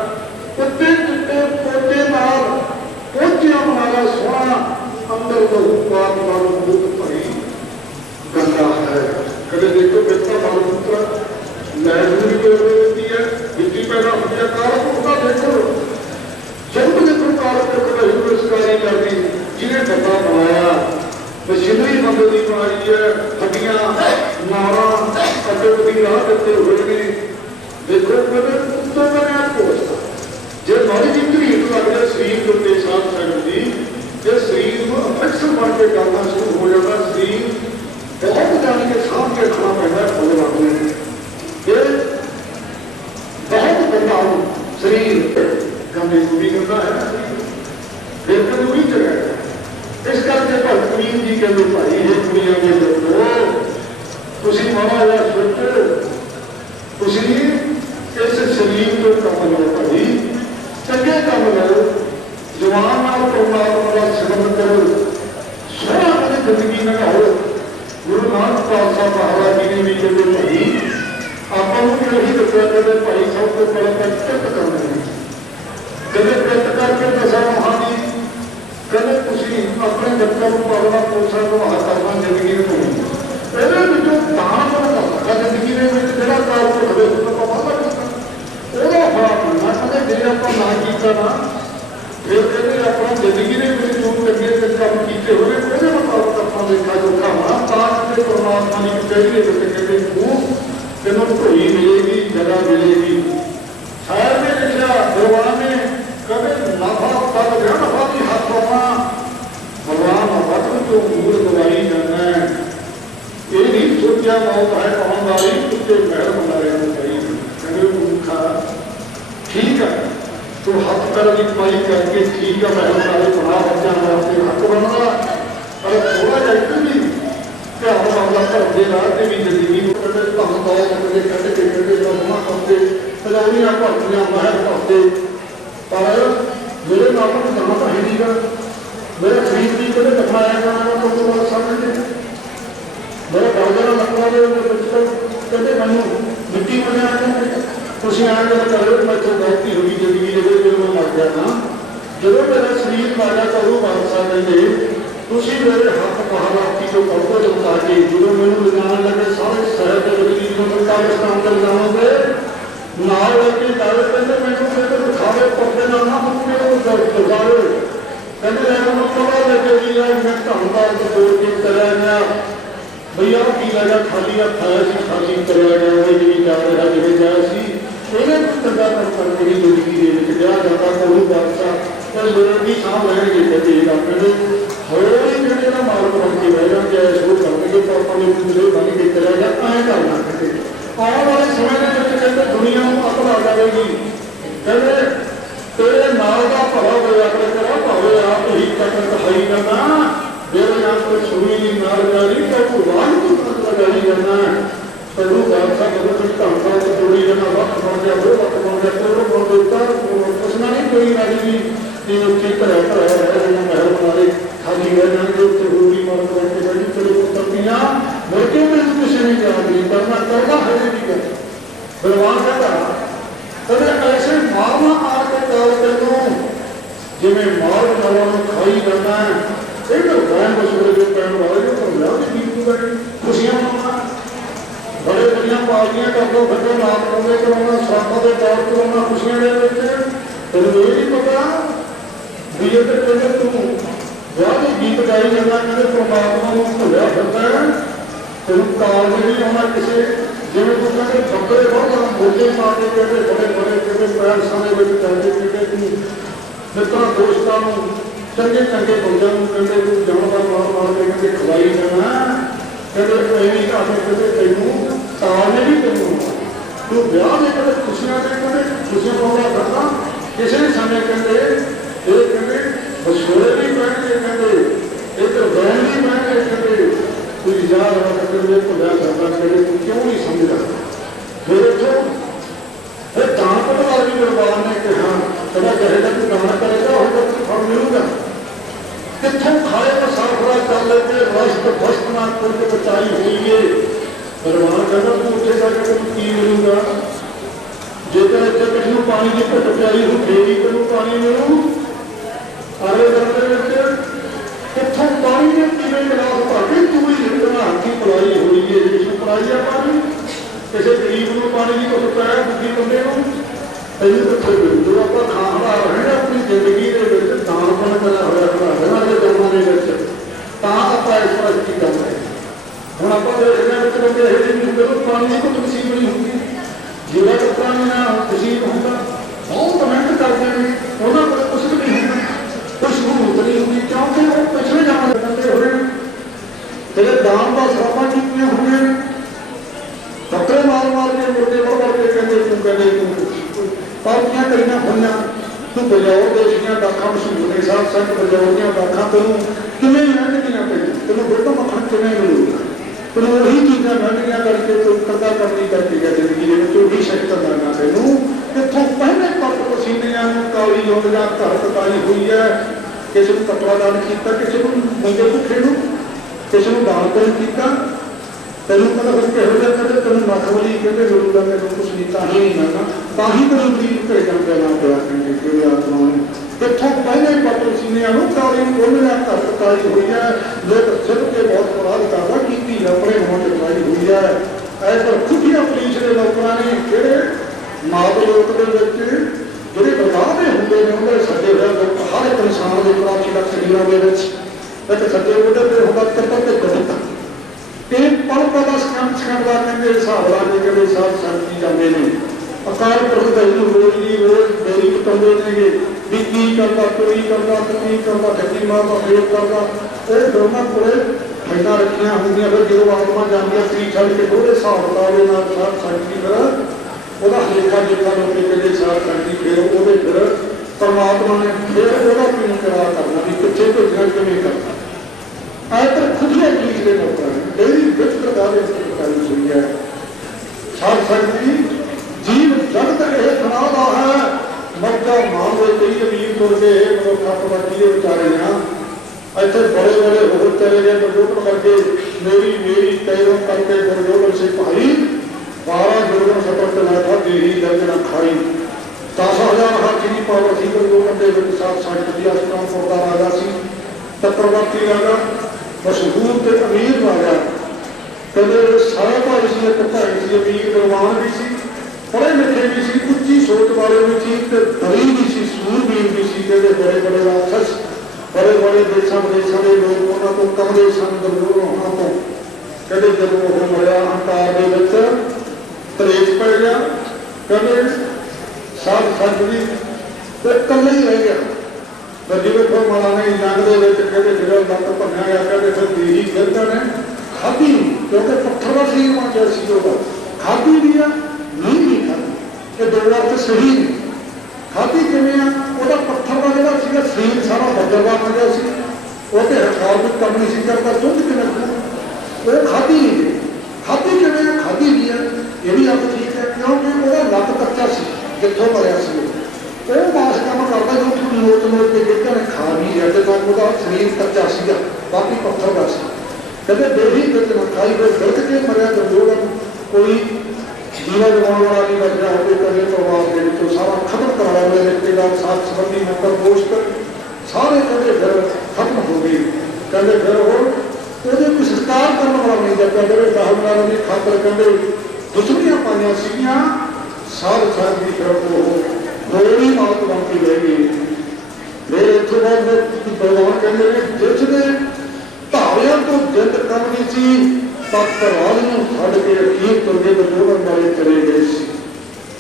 कुत्ते चिट्टे पोचे नाल पोचिया बनाया सोहना अंदर तो पाप नाल दुख भरी गंदा है कदे देखो बेटा बाल पुत्र लैबरी को होती है बिजली पैदा होती है कारक उसका देखो जब देखो कारक को हिंदुस्तानी करती जिन्हें बंदा बनाया मशीनरी बंदे की बनाई है हड्डियां नारा अड्डे राह देते हुए ने देखो कदे उत्तों बनया पहुंचता जो माड़ी जी धीट लग जाए शरीर के उत्ते साथ संगत जी जो शरीर को अफेक्शन बन के करना शुरू हो जाता शरीर बहुत जाने के सामने रखना पैदा फल लगने ये बहुत गंदा शरीर गंदे भी गंदा है फिर कदूरी चढ़ेगा इस करके भगत कबीर जी कहते भाई ये दुनिया के लोगों तुसी माड़ा या सोचो तुसी इस शरीर को कम लो भाई चंगे कम लो जवान नाल परमात्मा का सिमरन करो सोहना अपनी जिंदगी लगाओ गुरु नानक पातशाह महाराज जी ने भी कहते भाई आपको यही दसिया कहते भाई सब तो पहले तक चित करना कदे चित करके दसा महानी कदे तुसी अपने बच्चों को पालना पोषण को बाहर करना जिंदगी में नहीं जो दान करना जिंदगी में जरा कार को खड़े होना वादा करना फला बनना कदे जे आप ना किया ना फिर कहते अपना जिंदगी ने कुछ जो लगे काम किए हुए वो मुताबिक अपना देखा जो खाना ताकि परमात्मा की कचहरी कहते खूब तेन धोई मिलेगी जगह मिलेगी शायद में लिखा भगवान ने कभी नफा तब गया नफा की हाथ पाना भगवान वक्त जो मूल दवाई जाना है ये नहीं सोचा मौत है कौन वाली उसके महल बना रहे चाहिए मूर्खा ठीक है तो हाथ पैर की कमाई करके ठीक है महल सारे बना बच्चा वास्ते हक बनना पर थोड़ा जा भी ध्यान वाला घर के राह से भी जिंदगी कदे धन दौलत कदे कद के कदे लोगों करते सजाउनियां भरतियां महल करते पर मेरे नाम पर जाना तो है नहीं गा मेरे शरीर की कदे दिखाया जाना तो बात समझ मेरे गाँव लगवा दे कहते मैं मिट्टी बना तुम आए जब करो मैं तो गलती होगी जिंदगी जब मैं मर गया ना जो मेरा शरीर मारा करूँ बादशाह ने तुम मेरे हक महाराष्ट्री जो करो जब ताकि जो मैंने ले जाने लगे सारे शहर के बदली कब्रिस्तान तक जाओगे नाल लेके जाए कहते मैंने कहते दिखावे पड़ते ना ना गुजारे कहते मैं पता लगे जी मैं धनबाद जोड़ के चला गया भैया की लगा खाली हथ आया सी खाली चला गया वो जी जा रहा जिसे जाया सी ਇਹਨੇ ਚੰਗਾ ਕੰਮ ਕਰਕੇ ਹੀ ਜ਼ਿੰਦਗੀ ਦੇ ਵਿੱਚ ਜਾ ਜਾਂਦਾ ਕੋਈ ਬਾਦਸ਼ਾਹ ਪਰ ਲੋਕ ਵੀ ਸਾਹ ਲੈਣਗੇ ਕਦੇ ਆਪਣੇ ਹੋਰ ਜਿਹੜੇ ਨਾ ਮਾਲਕ ਬਣ ਕੇ ਬਹਿ ਜਾਂਦੇ ਆ ਸ਼ੁਰੂ ਕਰਨਗੇ ਪਰ ਆਪਣੇ ਦੂਸਰੇ ਬਣ ਕੇ ਚਲਾ ਜਾ ਐਂ ਕਰਨਾ ਕਦੇ ਆਉਣ ਵਾਲੇ ਸਮੇਂ ਦੇ ਵਿੱਚ ਕਹਿੰਦੇ ਦੁਨੀਆ ਨੂੰ ਅਕਲ ਆ ਜਾਵੇਗੀ ਕਹਿੰਦੇ ਤੇਰੇ ਨਾਲ ਦਾ ਭਲਾ ਹੋਇਆ ਆਪਣੇ ਕੋਲ ਭਾਵੇਂ ਆਪ ਹੀ ਤੱਕ ਕਹਾਈ ਕਰਨਾ ਮੇਰੇ ਨਾਲ ਕੋਈ ਸੁਣੀ ਨਹੀਂ ਨਾਲ ਜਾਰੀ ਤਾਂ ਭਗਵਾਨ ਨੂੰ ਲਗਾਈ ਕਰਨਾ पहलू बादशाह कदम धनसा जोड़ी जाना वक्त बन गया वो वक्त बन गया तो बोल देता उसना नहीं कोई राजी भी उत्थे घर है महल बना ले खाली रह जाएंगे उत्थे रोटी मार कर बैठी चलो पुत्तियां मुड़के में कुछ नहीं जाएगी करना करना है भी कर भगवान कहता कदे ऐसे मारना आके कर तेनों जिमें मार वालों खाई करना है एक तो भैन बसूरे जो पैन वाले जो तो लिया भी खुशियां मनाना बड़े बढ़िया पाल ਪਾਰਟੀਆਂ ਕਰ ਲਓ, ਫਿਰ ਨਾਮ ਪਾਉਂਦੇ ਕਰਾਉਣਾ, ਸ਼ਰਾਬਾਂ ਦੇ ਤੌਰ ਕਰਾਉਣਾ, ਖੁਸ਼ੀਆਂ ਦੇ ਵਿੱਚ ਤੈਨੂੰ ਇਹ ਨਹੀਂ ਪਤਾ ਵੀ ਇਹ ਤੇ ਕਹਿੰਦੇ ਤੂੰ ਵਿਆਹ ਦੇ ਗੀਤ ਗਾਈ ਜਾਂਦਾ, ਕਹਿੰਦੇ ਪਰਮਾਤਮਾ ਨੂੰ ਭੁੱਲਿਆ ਫਿਰਦਾ, ਤੈਨੂੰ ਕਾਲਜ ਨਹੀਂ ਆਉਣਾ ਕਿਸੇ, ਜਿਵੇਂ ਤੂੰ ਕਹਿੰਦੇ ਬੱਕਰੇ ਬਹੁਤ ਬੋਲੇ ਪਾ ਕੇ ਕਹਿੰਦੇ ਬੜੇ ਬੜੇ ਕਹਿੰਦੇ ਪੈਲਸਾਂ ਦੇ ਵਿੱਚ ਜਾਂਦੇ, ਕਹਿੰਦੇ ਤੂੰ ਮਿੱਤਰਾਂ ਦੋਸਤਾਂ ਨੂੰ ਚੰਗੇ ਚੰਗੇ ਬੰਦਿਆਂ ਨੂੰ ਕਹਿੰਦੇ ਤੂੰ ਜਾਨਵਰ ਮਾਰ ਮਾਰ ਕੇ ਕਹਿੰਦੇ ਖਵਾਈ ਜਾਣਾ, ਕਹਿੰਦੇ ਐਵੇਂ ਕਾਫੀ ਕਹਿੰਦੇ ਤੈਨੂੰ ਤਾਲ ਨਹੀਂ ਤੈਨੂੰ ਤੂੰ ਵਿਆਹ ਦੇ ਕਹਿੰਦੇ ਖੁਸ਼ੀਆਂ ਦੇ ਕਹਿੰਦੇ ਖੁਸ਼ੀਆਂ ਪਾਉਂਦਾ ਫਿਰਦਾ, ਕਿਸੇ ਸਮੇਂ ਕਹਿੰਦੇ ਇਹ ਕਹਿੰਦੇ ਵਿਛੋੜੇ ਵੀ ਪੈਣਗੇ, ਕਹਿੰਦੇ ਇੱਕ ਵੈਣ ਵੀ ਪੈਣਗੇ, ਕਹਿੰਦੇ ਕੋਈ ਯਾਦ ਆ ਕਹਿੰਦੇ ਭੁੱਲਿਆ ਕਰਦਾ, ਕਹਿੰਦੇ ਤੂੰ ਕਿਉਂ ਨਹੀਂ ਸਮਝਦਾ। ਫਿਰ ਇੱਥੋਂ ਫਿਰ ਦਾਨ ਪਟਵਾਰ ਵੀ ਬਰਬਾਦ ਨੇ ਕਿ ਹਾਂ ਕਹਿੰਦਾ ਕਹੇਗਾ ਤੂੰ ਦਾਨ ਕਰੇਗਾ ਉਹ ਤਾਂ ਫਲ ਮਿਲੂਗਾ, ਕਿੱਥੋਂ ਖਾਏ ਤਾਂ ਸਾਫਰਾ ਚੱਲ ਕੇ ਰਸਤ ਫਸਟ ਨਾ ਕਰਕੇ ਬਚਾਈ ਹੋਈ ਏ, ਬਰਬਾਦ ਕਹਿੰਦਾ ਤੂੰ ਉੱਥੇ ਜਾ ਕੇ ਤੈਨੂੰ ਕੀ ਮਿਲੂਗਾ, ਜੇਕਰ ਇੱਥੇ ਕਿਸੇ ਨੂੰ ਪਾਣੀ ਦੀ ਘੁੱਟ ਪਿਆਈ ਹੋ ਫੇਰ ਹੀ ਤੈਨੂੰ ਪਾਣੀ ਮਿਲੂ, ਆਲੇ ਦੇ ਵਿੱਚ ਕਿੱਥੋਂ ਪਾਣੀ ਨੇ ਕਿਵੇਂ ਗਲਾਸ ਭਰ ਕੇ ਤੂੰ ਹੀ ਬਣਾ ਕੇ ਪਲਾਈ ਹੋਈ ਏ, ਜਿਸ ਨੂੰ ਪਲਾਈ ਆ ਪਾਣੀ, ਕਿਸੇ ਗਰੀਬ ਨੂੰ ਪਾਣੀ ਦੀ ਘੁੱਟ ਪਿਆਇਆ ਦੁਖੀ ਬੰਦੇ ਨੂੰ ਤੈਨੂੰ ਕਿੱਥੇ ਮਿਲੂ। ਜੋ ਆਪਾਂ ਖਾਣਾ ਰਹੇ ਆਪਣੀ ਜ਼ਿੰਦਗੀ ਦੇ ਵਿੱਚ ਦਾਨ ਪੁੰਨ ਕਰਿਆ ਹੋਇਆ ਘਰਾਂ ਦੇ ਦੋਨਾਂ ਦੇ ਵਿੱਚ, ਤਾਂ ਆਪਾਂ ਇਸ ਵਾਰ ਕੀ ਕਰ ਰਹੇ ਹੁਣ ਆਪਾਂ ਦੇਖਦੇ ਵਿੱਚ ਬੰਦੇ ਇਹੋ ਜਿਹੇ ਨਹੀਂ ਹੁੰਦੇ, ਪਾਣੀ ਦੀ ਘੁੱਟ ਨਸੀਬ ਨਹੀਂ ਹੁੰਦੀ, ਜਿਹੜਾ ਕੱਪੜਾ ਨਹੀਂ ਨਾ ਨਸੀਬ ਹੁੰਦਾ, ਬਹੁਤ ਮਿਹਨਤ ਕਰਦੇ ਨੇ, ਉਹਨਾਂ ਕੋਲ ਕੁਛ ਵੀ ਨਹੀਂ ਹੁੰਦਾ, ਕੋਈ ਸਹੂਲਤ ਨਹੀਂ ਹੁੰਦੀ, ਕਿਉਂਕਿ ਉਹ ਪਿਛਲੇ ਜਮਾਨੇ ਦੇ ਬੰਦੇ ਹੋਏ ਨੇ ਜਿਹੜੇ ਦਾਨ ਦਾ ਸਰਾਪਾਂ ਕੀਤੀਆਂ ਹੋਈਆਂ ਨੇ, ਬੱਕਰੇ ਮਾਰ ਮਾਰ ਕੇ ਮੁਰਗੇ ਵੜ ਵੜ ਕੇ ਕਹਿੰਦੇ ਤੂੰ ਕਹਿੰਦੇ ਤੂੰ ਪਾਰਟੀਆਂ ਕਰੀਆਂ ਹੋਈਆਂ, ਤੂੰ ਬਜਾਓ ਦੇਸ਼ੀਆਂ ਦਾਖਾਂ ਮਸ਼ਹੂਰ ਨੇ, ਸਾਧ ਸੰਤ ਬਜਾਓ ਦੀਆਂ ਦਾਖਾਂ ਤੈਨੂੰ ਕਿਵੇਂ ਮਿਲਣਗੀਆਂ, ਤੈਨੂੰ ਦੁੱਧ ਮੱਖਣ ਕਿਵੇਂ ਮਿਲੂਗਾ, ਤੈਨੂੰ ਉਹੀ ਚੀਜ਼ਾਂ ਮਿਲਣਗੀਆਂ ਕਰਕੇ ਤੂੰ ਕਰਦਾ ਕਰਨੀ ਕਰਕੇ ਗਿਆ ਜ਼ਿੰਦਗੀ ਦੇ ਵਿੱਚ ਉਹੀ ਸ਼ਕਤ ਮਿਲਣਾ ਤੈਨੂੰ, ਇੱਥੋਂ ਪਹਿਲੇ ਪੱਟ ਪਸੀਨਿਆਂ ਨੂੰ ਕਾਲੀ ਜੁੰਡ ਜਾਂ ਘਰ ਕਤਾਈ ਹੋਈ ਹੈ, ਕਿਸੇ ਨੂੰ ਕਤਵਾ ਦਾਨ ਕੀਤਾ, ਕਿਸੇ ਨੂੰ ਮੰਗੇ ਭੁੱਖੇ ਨੂੰ, ਕਿਸੇ ਨੂੰ ਦਾਨ ਪੁੰਨ ਕੀਤਾ, ਤੈਨੂੰ ਕਹਿੰਦਾ ਫਿਰ ਕਿਹੋ ਜਿਹਾ ਕਹਿੰਦੇ ਤੈਨੂੰ ਨਖਵਲੀ ਕਹਿੰਦੇ ਮਿਲੂਗਾ, ਮੈਨੂੰ ਕੁਛ ਨਹੀਂ ਤਾਂ ਹੀ ਨਹੀਂ ਮਿਲਣਾ, ਤਾਂ ਹੀ ਤੈਨੂੰ ਗਰੀਬ ਘਰੇ ਜਾਂਦੇ ਨਾ ਪਿਆ ਕਹਿੰਦੇ ਕਿਹੜੀ ਆਤਮਾ ਨੇ, ਇੱਥੋਂ ਪਹਿਲੇ ਪੱਟ ਪਸੀਨਿਆਂ ਨੂੰ ਕਾਲੀ ਜੁੰਡ ਜਾਂ ਘਰ ਕਤਾਈ ਹੋਈ ਹੈ, ਲੋਕ ਸਿੱਧ ਕੇ ਬਹੁਤ ਅਪਰਾਧ ਕਰਦਾ ਕੀਤੀ ਆਪਣੇ ਮੂੰਹ ਚ ਪਾਈ ਹੋਈ ਹੈ, ਐ ਪਰ ਖੁਫੀਆ ਪੁਲਿਸ ਦੇ ਲੋਕਾਂ ਨੇ ਜਿਹੜੇ ਮਾਪ ਲੋਕ ਦੇ ਵਿੱਚ ਜਿਹੜੇ ਬਰਬਾਦੇ ਹੁੰਦੇ ਨੇ ਉਹਨਾਂ ਦੇ ਸੱਜੇ ਹੋਏ ਲੋਕ ਹਰ ਇੱਕ ਇਨਸਾਨ ਦੇ 85 ਲੱਖ ਸਰੀਰਾਂ ਦੇ ਵਿੱਚ ਇੱਕ ਸੱਜੇ ਬੁੱਢੇ ਤੇ ਹੁੰਦਾ ਕਿੱਤਾ ਤੇ ਗਲਤ ਇਹ ਪਲ ਦਾ ਸਕੰਦ ਦਾ ਕਹਿੰਦੇ ਹਿਸਾਬ ਲਾ ਕੇ ਕਹਿੰਦੇ ਸਾਧ ਸੰਤੀ ਜਾਂਦੇ ਨੇ, ਅਕਾਲ ਪੁਰਖ ਦਾ ਇਹਨੂੰ ਰੋਜ਼ ਦੀ ਰੋਜ਼ ਬੇਰੀ ਪਟਾਉਂਦੇ ਨੇਗੇ ਵੀ ਕੀ ਕਰਦਾ ਕੋਈ ਕਰਦਾ ਕੀ ਕਰਦਾ ਠੱਗੀ ਮਾਰਦਾ ਫੇਰ ਕਰਦਾ, ਇਹ ਦੋਨਾਂ ਕੋਲੇ ਫਾਇਦਾ ਰੱਖੀਆਂ ਹੁੰਦੀਆਂ, ਫਿਰ ਜਦੋਂ ਆਤਮਾ ਜਾਂਦੀ ਹੈ ਸਰੀਰ ਛੱਡ ਕੇ ਥੋੜੇ ਹਿਸਾਬ ਕਿਤਾਬ ਦੇ ਨਾਲ ਸਾਧ ਸੰਤੀ ਫਿਰ ਉਹਦਾ ਲੇਖਾ ਜੋਖਾ ਲੋਕ ਕਹਿੰਦੇ ਸਾਧ ਸੰਤੀ, ਫਿਰ ਉਹਦੇ ਫਿਰ ਪਰਮਾਤਮਾ ਨੇ ਫਿਰ ਉਹਦਾ ਕਿਵੇਂ ਕਰਾ ਕਰਨਾ ਵੀ ਕਿੱਥੇ ਭੇਜਣਾ ਕਿਵੇਂ ਕਰਨਾ, ਐ ਤਾਂ ਖੁਦੀਆਂ ਚੀਜ਼ ਦੇ ਲੋਕਾਂ ਨੇ ਡੇਲੀ ਵਿਚਕਾਰ ਦੇ ਪ੍ਰਕਾਰੀ ਹੋਈ ਹੈ। ਸਾਧ ਸੰਗਤ ਜੀਵ ਜਗਤ ਇਹ ਸੁਣਾ ਦਾ ਹੈ, ਮੱਕਾ ਮਾਂ ਦੇ ਕਈ ਅਮੀਰ ਤੁਰ ਗਏ ਮਨੁੱਖ ਆਪਣਾ ਕੀ ਵਿਚਾਰੇ ਆ, ਇੱਥੇ ਬੜੇ ਬੜੇ ਹੋਰ ਚਲੇ ਗਏ ਪ੍ਰਜੋਤਨ ਕਰਕੇ ਮੇਰੀ ਤੈਰੋਂ ਕਰਕੇ ਪ੍ਰਜੋਤਨ ਸੇ ਭਾਈ 12 ਜੋਗਨ ਸਫਰ ਤੇ ਨਾ ਥਾ ਦੇਹੀ ਜਗਣਾ ਖਾਈ, 10,000 ਹਾਥੀ ਦੀ ਪਾਵਰ ਸੀ ਪ੍ਰਜੋਤਨ ਦੇ ਵਿੱਚ, ਸਾਧ ਸੰਗਤ ਦੀ ਅਸਤਾਨ ਦਾ ਰਾਜਾ ਸੀ, ਚੱਕਰਵਰਤੀ ਰਾਜਾ ਮਸ਼ਹੂਰ ਤੇ ਅਮੀਰ ਰਾਜਾ, ਕਹਿੰਦੇ ਸਾਰਾ ਭਾਈ ਸੀ, ਇੱਕ ਭਾਈ ਸੀ ਅਮੀਰ ਗੁਰਮਾਨ ਵੀ ਸੀ, ਪੜ੍ਹੇ ਲਿਖੇ ਵੀ ਸੀ, ਉੱਚੀ ਸੋਚ ਵਾਲੇ ਵੀ ਸੀ ਤੇ ਦਰੀ ਵੀ ਸੀ, ਸੂਰਬੀਰ ਵੀ ਸੀ, ਕਹਿੰਦੇ ਬੜੇ ਬੜੇ ਰਾਖਸ਼ ਬੜੇ ਬੜੇ ਦੇਸ਼ਾਂ ਵਿਦੇਸ਼ਾਂ ਦੇ ਲੋਕ ਉਹਨਾਂ ਤੋਂ ਕਮਲੇ ਸਨ, ਦਰਜੋਰ ਉਹਨਾਂ ਤੋਂ, ਕਹਿੰਦੇ ਜਦੋਂ ਉਹ ਮਰਿਆ ਹੰਕਾਰ ਦੇ ਵਿੱਚ ਤ੍ਰੇਸ ਪੈ ਗਿਆ, ਕਹਿੰਦੇ ਸਾਧ ਸੰਗਤ ਜੀ ਤੇ ਇਕੱਲੇ ਹੀ ਰਹਿ ਗਿਆ, ਜਿਵੇਂ ਕੋਈ ਮਾਲਾ ਨੇ ਜੰਗ ਦੇ ਵਿੱਚ ਕਹਿੰਦੇ ਜਿਹੜਾ ਲੱਤ ਭੰਨਿਆ ਗਿਆ, ਕਹਿੰਦੇ ਫਿਰ ਦੇਹੀ ਫਿਰਦਾ ਨੇ ਖਾਧੀ, ਕਿਉਂਕਿ ਪੱਥਰ ਦਾ ਸਰੀਰ ਬਣ ਗਿਆ ਸੀ ਉਹਦਾ, ਖਾਧੀ ਵੀ ਆ ਨਹੀਂ ਖਾਧੀ, ਇਹ ਦੋ ਵਾਰ ਸਹੀ ਨਹੀਂ ਖਾਧੀ ਕਿਵੇਂ ਆ, ਉਹਦਾ ਪੱਥਰ ਦਾ ਜਿਹੜਾ ਸੀਗਾ ਸਰੀਰ ਸਾਰਾ ਬੱਦਲਵਾ ਬਣ ਗਿਆ ਸੀ, ਉਹ ਤੇ ਹਥਿਆਰ ਕੋਈ ਕੰਮ ਨਹੀਂ ਸੀ ਕਰਦਾ, ਦੁੱਧ ਕਿਵੇਂ ਉਹ ਖਾਧੀ ਨਹੀਂ ਗਈ, ਖਾਧੀ ਕਿਵੇਂ ਆ, ਖਾਧੀ ਵੀ ਆ ਇਹ ਵੀ ਆਪ ਠੀਕ ਹੈ, ਕਿਉਂਕਿ ਉਹਦਾ ਲੱਤ ਕੱਚਾ ਸੀ ਜਿੱਥੋਂ ਮਰਿਆ ਸੀ ਉਹ ਮਾਸ ਕੰਮ ਕਰਦਾ, ਜੋ ਤੁਸੀਂ ਨੋਚ ਕੇ ਦੇਖਿਆ ਨੇ ਖਾ ਵੀ ਲਿਆ ਤੇ ਤੱਕ ਉਹਦਾ ਸਰੀਰ ਕੱਚਾ ਸੀਗਾ, ਬਾਕੀ ਪੱਥਰ ਦਾ ਸੀ, ਕਹਿੰਦੇ ਦੇਹੀ ਵਿੱਚ ਨਾ ਖਾਈ ਫਿਰ ਫਿਰਕ ਕੇ ਮਰਿਆ, ਜਦੋਂ ਕੋਈ ਜੀਵਾ ਜਮਾਉਣ ਵਾਲਾ ਨਹੀਂ ਬਚਿਆ ਹੋਵੇ, ਕਦੇ ਪਰਿਵਾਰ ਦੇ ਵਿੱਚੋਂ ਸਾਰਾ ਖਤਮ ਕਰਾਇਆ ਹੋਇਆ, ਰਿਸ਼ਤੇਦਾਰ ਸਾਥ ਸੰਬੰਧੀ ਮਿੱਤਰ ਦੋਸਤ ਸਾਰੇ ਕਹਿੰਦੇ ਫਿਰ ਖਤਮ ਹੋ ਗਏ, ਕਹਿੰਦੇ ਫਿਰ ਉਹ ਉਹਦੇ ਕੋਈ ਸੰਸਕਾਰ ਕਰਨ ਵਾਲਾ ਨਹੀਂ, ਜਦ ਕਹਿੰਦੇ ਦਾਹਨਾਰਾਂ ਦੀ ਖਾਤਰ ਕਹਿੰਦੇ दुश्मनियां पाइया सीगियां साध साध की तरफ वो गोली मौत बनती रह गई। फिर इतों बाद भगवान कहते हैं जिसने धाविया तो जिद करनी सी तब प्रहलाद नूं छड्ड के अखीर तुरगे दुर्योधन वाले चले गए सी।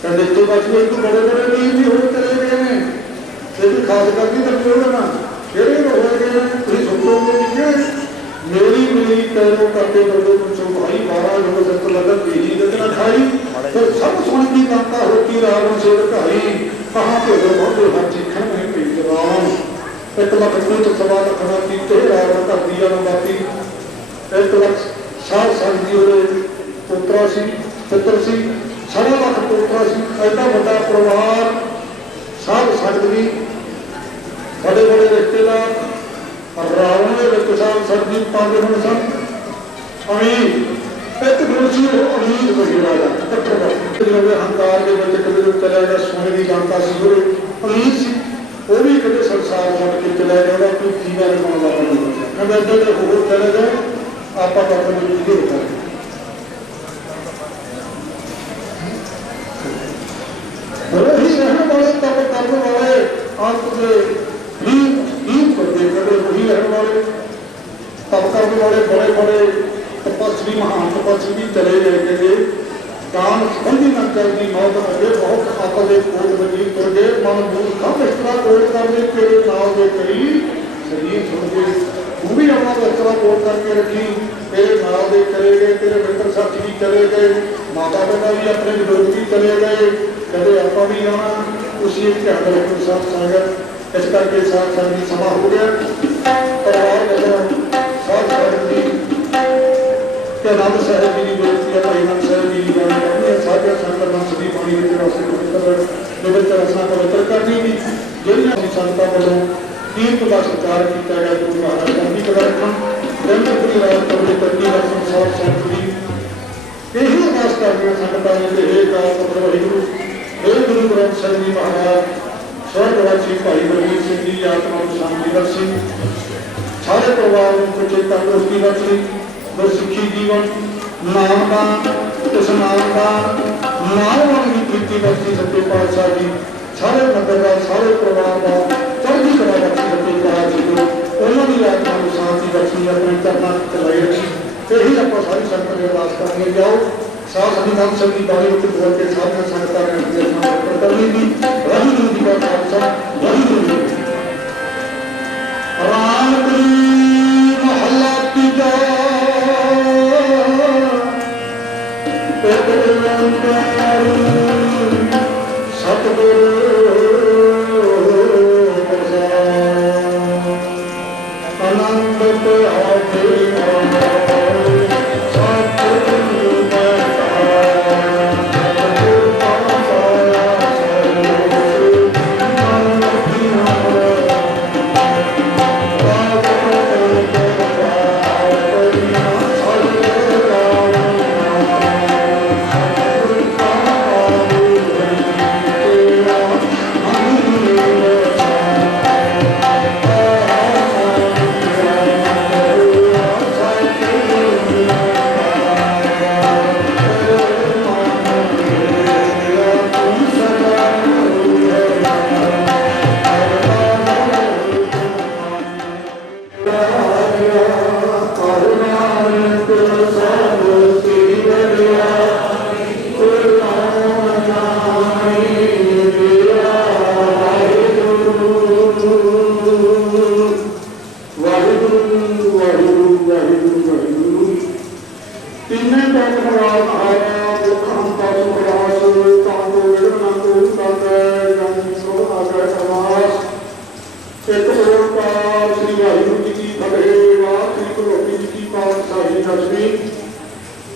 कहते इतों बच गए तो बड़े बड़े वीर भी हो चले गए हैं। ये भी खास करके दुर्योधन किहड़े हो गए हैं तुसीं सुणोगे कि मेरी मेरी पैरों करके दुर्योधन चो भाई 12 लोग सत लगत यही गजना खाई तो सब सुन की कांता होती रावण से ढाई कहाँ पे हो बहुत हाथी खन में पी जवान 1 लाख तो सवा लाख हाथी ते रावण का दिया न बाती 1 लाख साल साल जी पुत्रा सी पुत्र सी 1.5 लाख पुत्रा सी ऐसा बड़ा परिवार साध संगत भी बड़े बड़े रिश्तेदार रावण के किसान सर्दी पाते होने सन अमीर एक दूसरी अमीर वजीरा हंकार के बच्चे कभी चला गया सोने की जानता सी वो अमीर सी वो भी कभी संसार छोड़ के चला गया कोई जीवा निर्माण वाला नहीं बचा मैं इधर होर चले जाए आप अपने जिंदगी होता है ही रहने वाले तब करने वाले अंत में करते कभी वही रहने वाले तब करने वाले बड़े बड़े तपस्वी महान तपस्वी चले गए थे दान संधि न करनी मौत अगे बहुत अकल कोट बजी कर गए मन मूर्खा इस तरह कोट करने तेरे नाव के करीब शरीर सुन के तू भी अपना इस तरह कोट करके रखी तेरे नाव के चले गए तेरे मित्र साथी भी चले गए माता पिता भी अपने बुजुर्ग भी चले गए कहते आप भी जाना उसी ध्यान रखो साथ संगत इस करके साथ संगत समा हो गया परिवार साथ संगत आनंद साहब जी की बेनती है भाई आनंद साहब जी की गाना करनी है सारे संगत मन सभी पानी के रास्ते पवित्र रसना पवित्र करनी भी ਜਿਹੜੀਆਂ ਅਸੀਂ ਸੰਗਤਾਂ ਵੱਲੋਂ ਕੀਰਤ ਦਾ ਸਤਿਕਾਰ ਕੀਤਾ ਗਿਆ ਗੁਰੂ ਮਹਾਰਾਜ ਚੜ੍ਹਦੀ ਕਲਾ ਰੱਖਣ ਦਿਨ ਰਾਤ ਪਵਿੱਤਰ ਤਰੱਕੀ ਦਾ ਸੰਸਾਰ ਸੰਤ ਦੀ ਇਹੀ ਅਰਦਾਸ ਕਰਦੀਆਂ ਸੰਗਤਾਂ ਨੇ ਇਹ ਕਾਲ ਪਤਰ ਵਾਹਿਗੁਰੂ ਇਹ ਗੁਰੂ ਗ੍ਰੰਥ ਸਾਹਿਬ ਜੀ ਮਹਾਰਾਜ स्वर्गवासी भाई बलवीर सिंह जी आत्मा को शांति बख्शी सारे परिवार को बच्चे तंदुरुस्ती बख्शी गुरसिखी जीवन नामदान स्नानदान नाम की प्रीति बख्शी सत्य पातशाह जी सारे नगर का सारे परिवार का चढ़ती कला बख्शी सत्य पातशाह जी को उन्होंने आत्मा को शांति बख्शी अपने करना चलाई रखी यही आप सारी संगत ने अरदास करने जाओ साथ ही हम सभी बाणी को बोल के साथ में संगता ने करनी भी वाहिगुरू जी का खालसा वाहिगुरू राम महला तीजा सतगुरु आनंद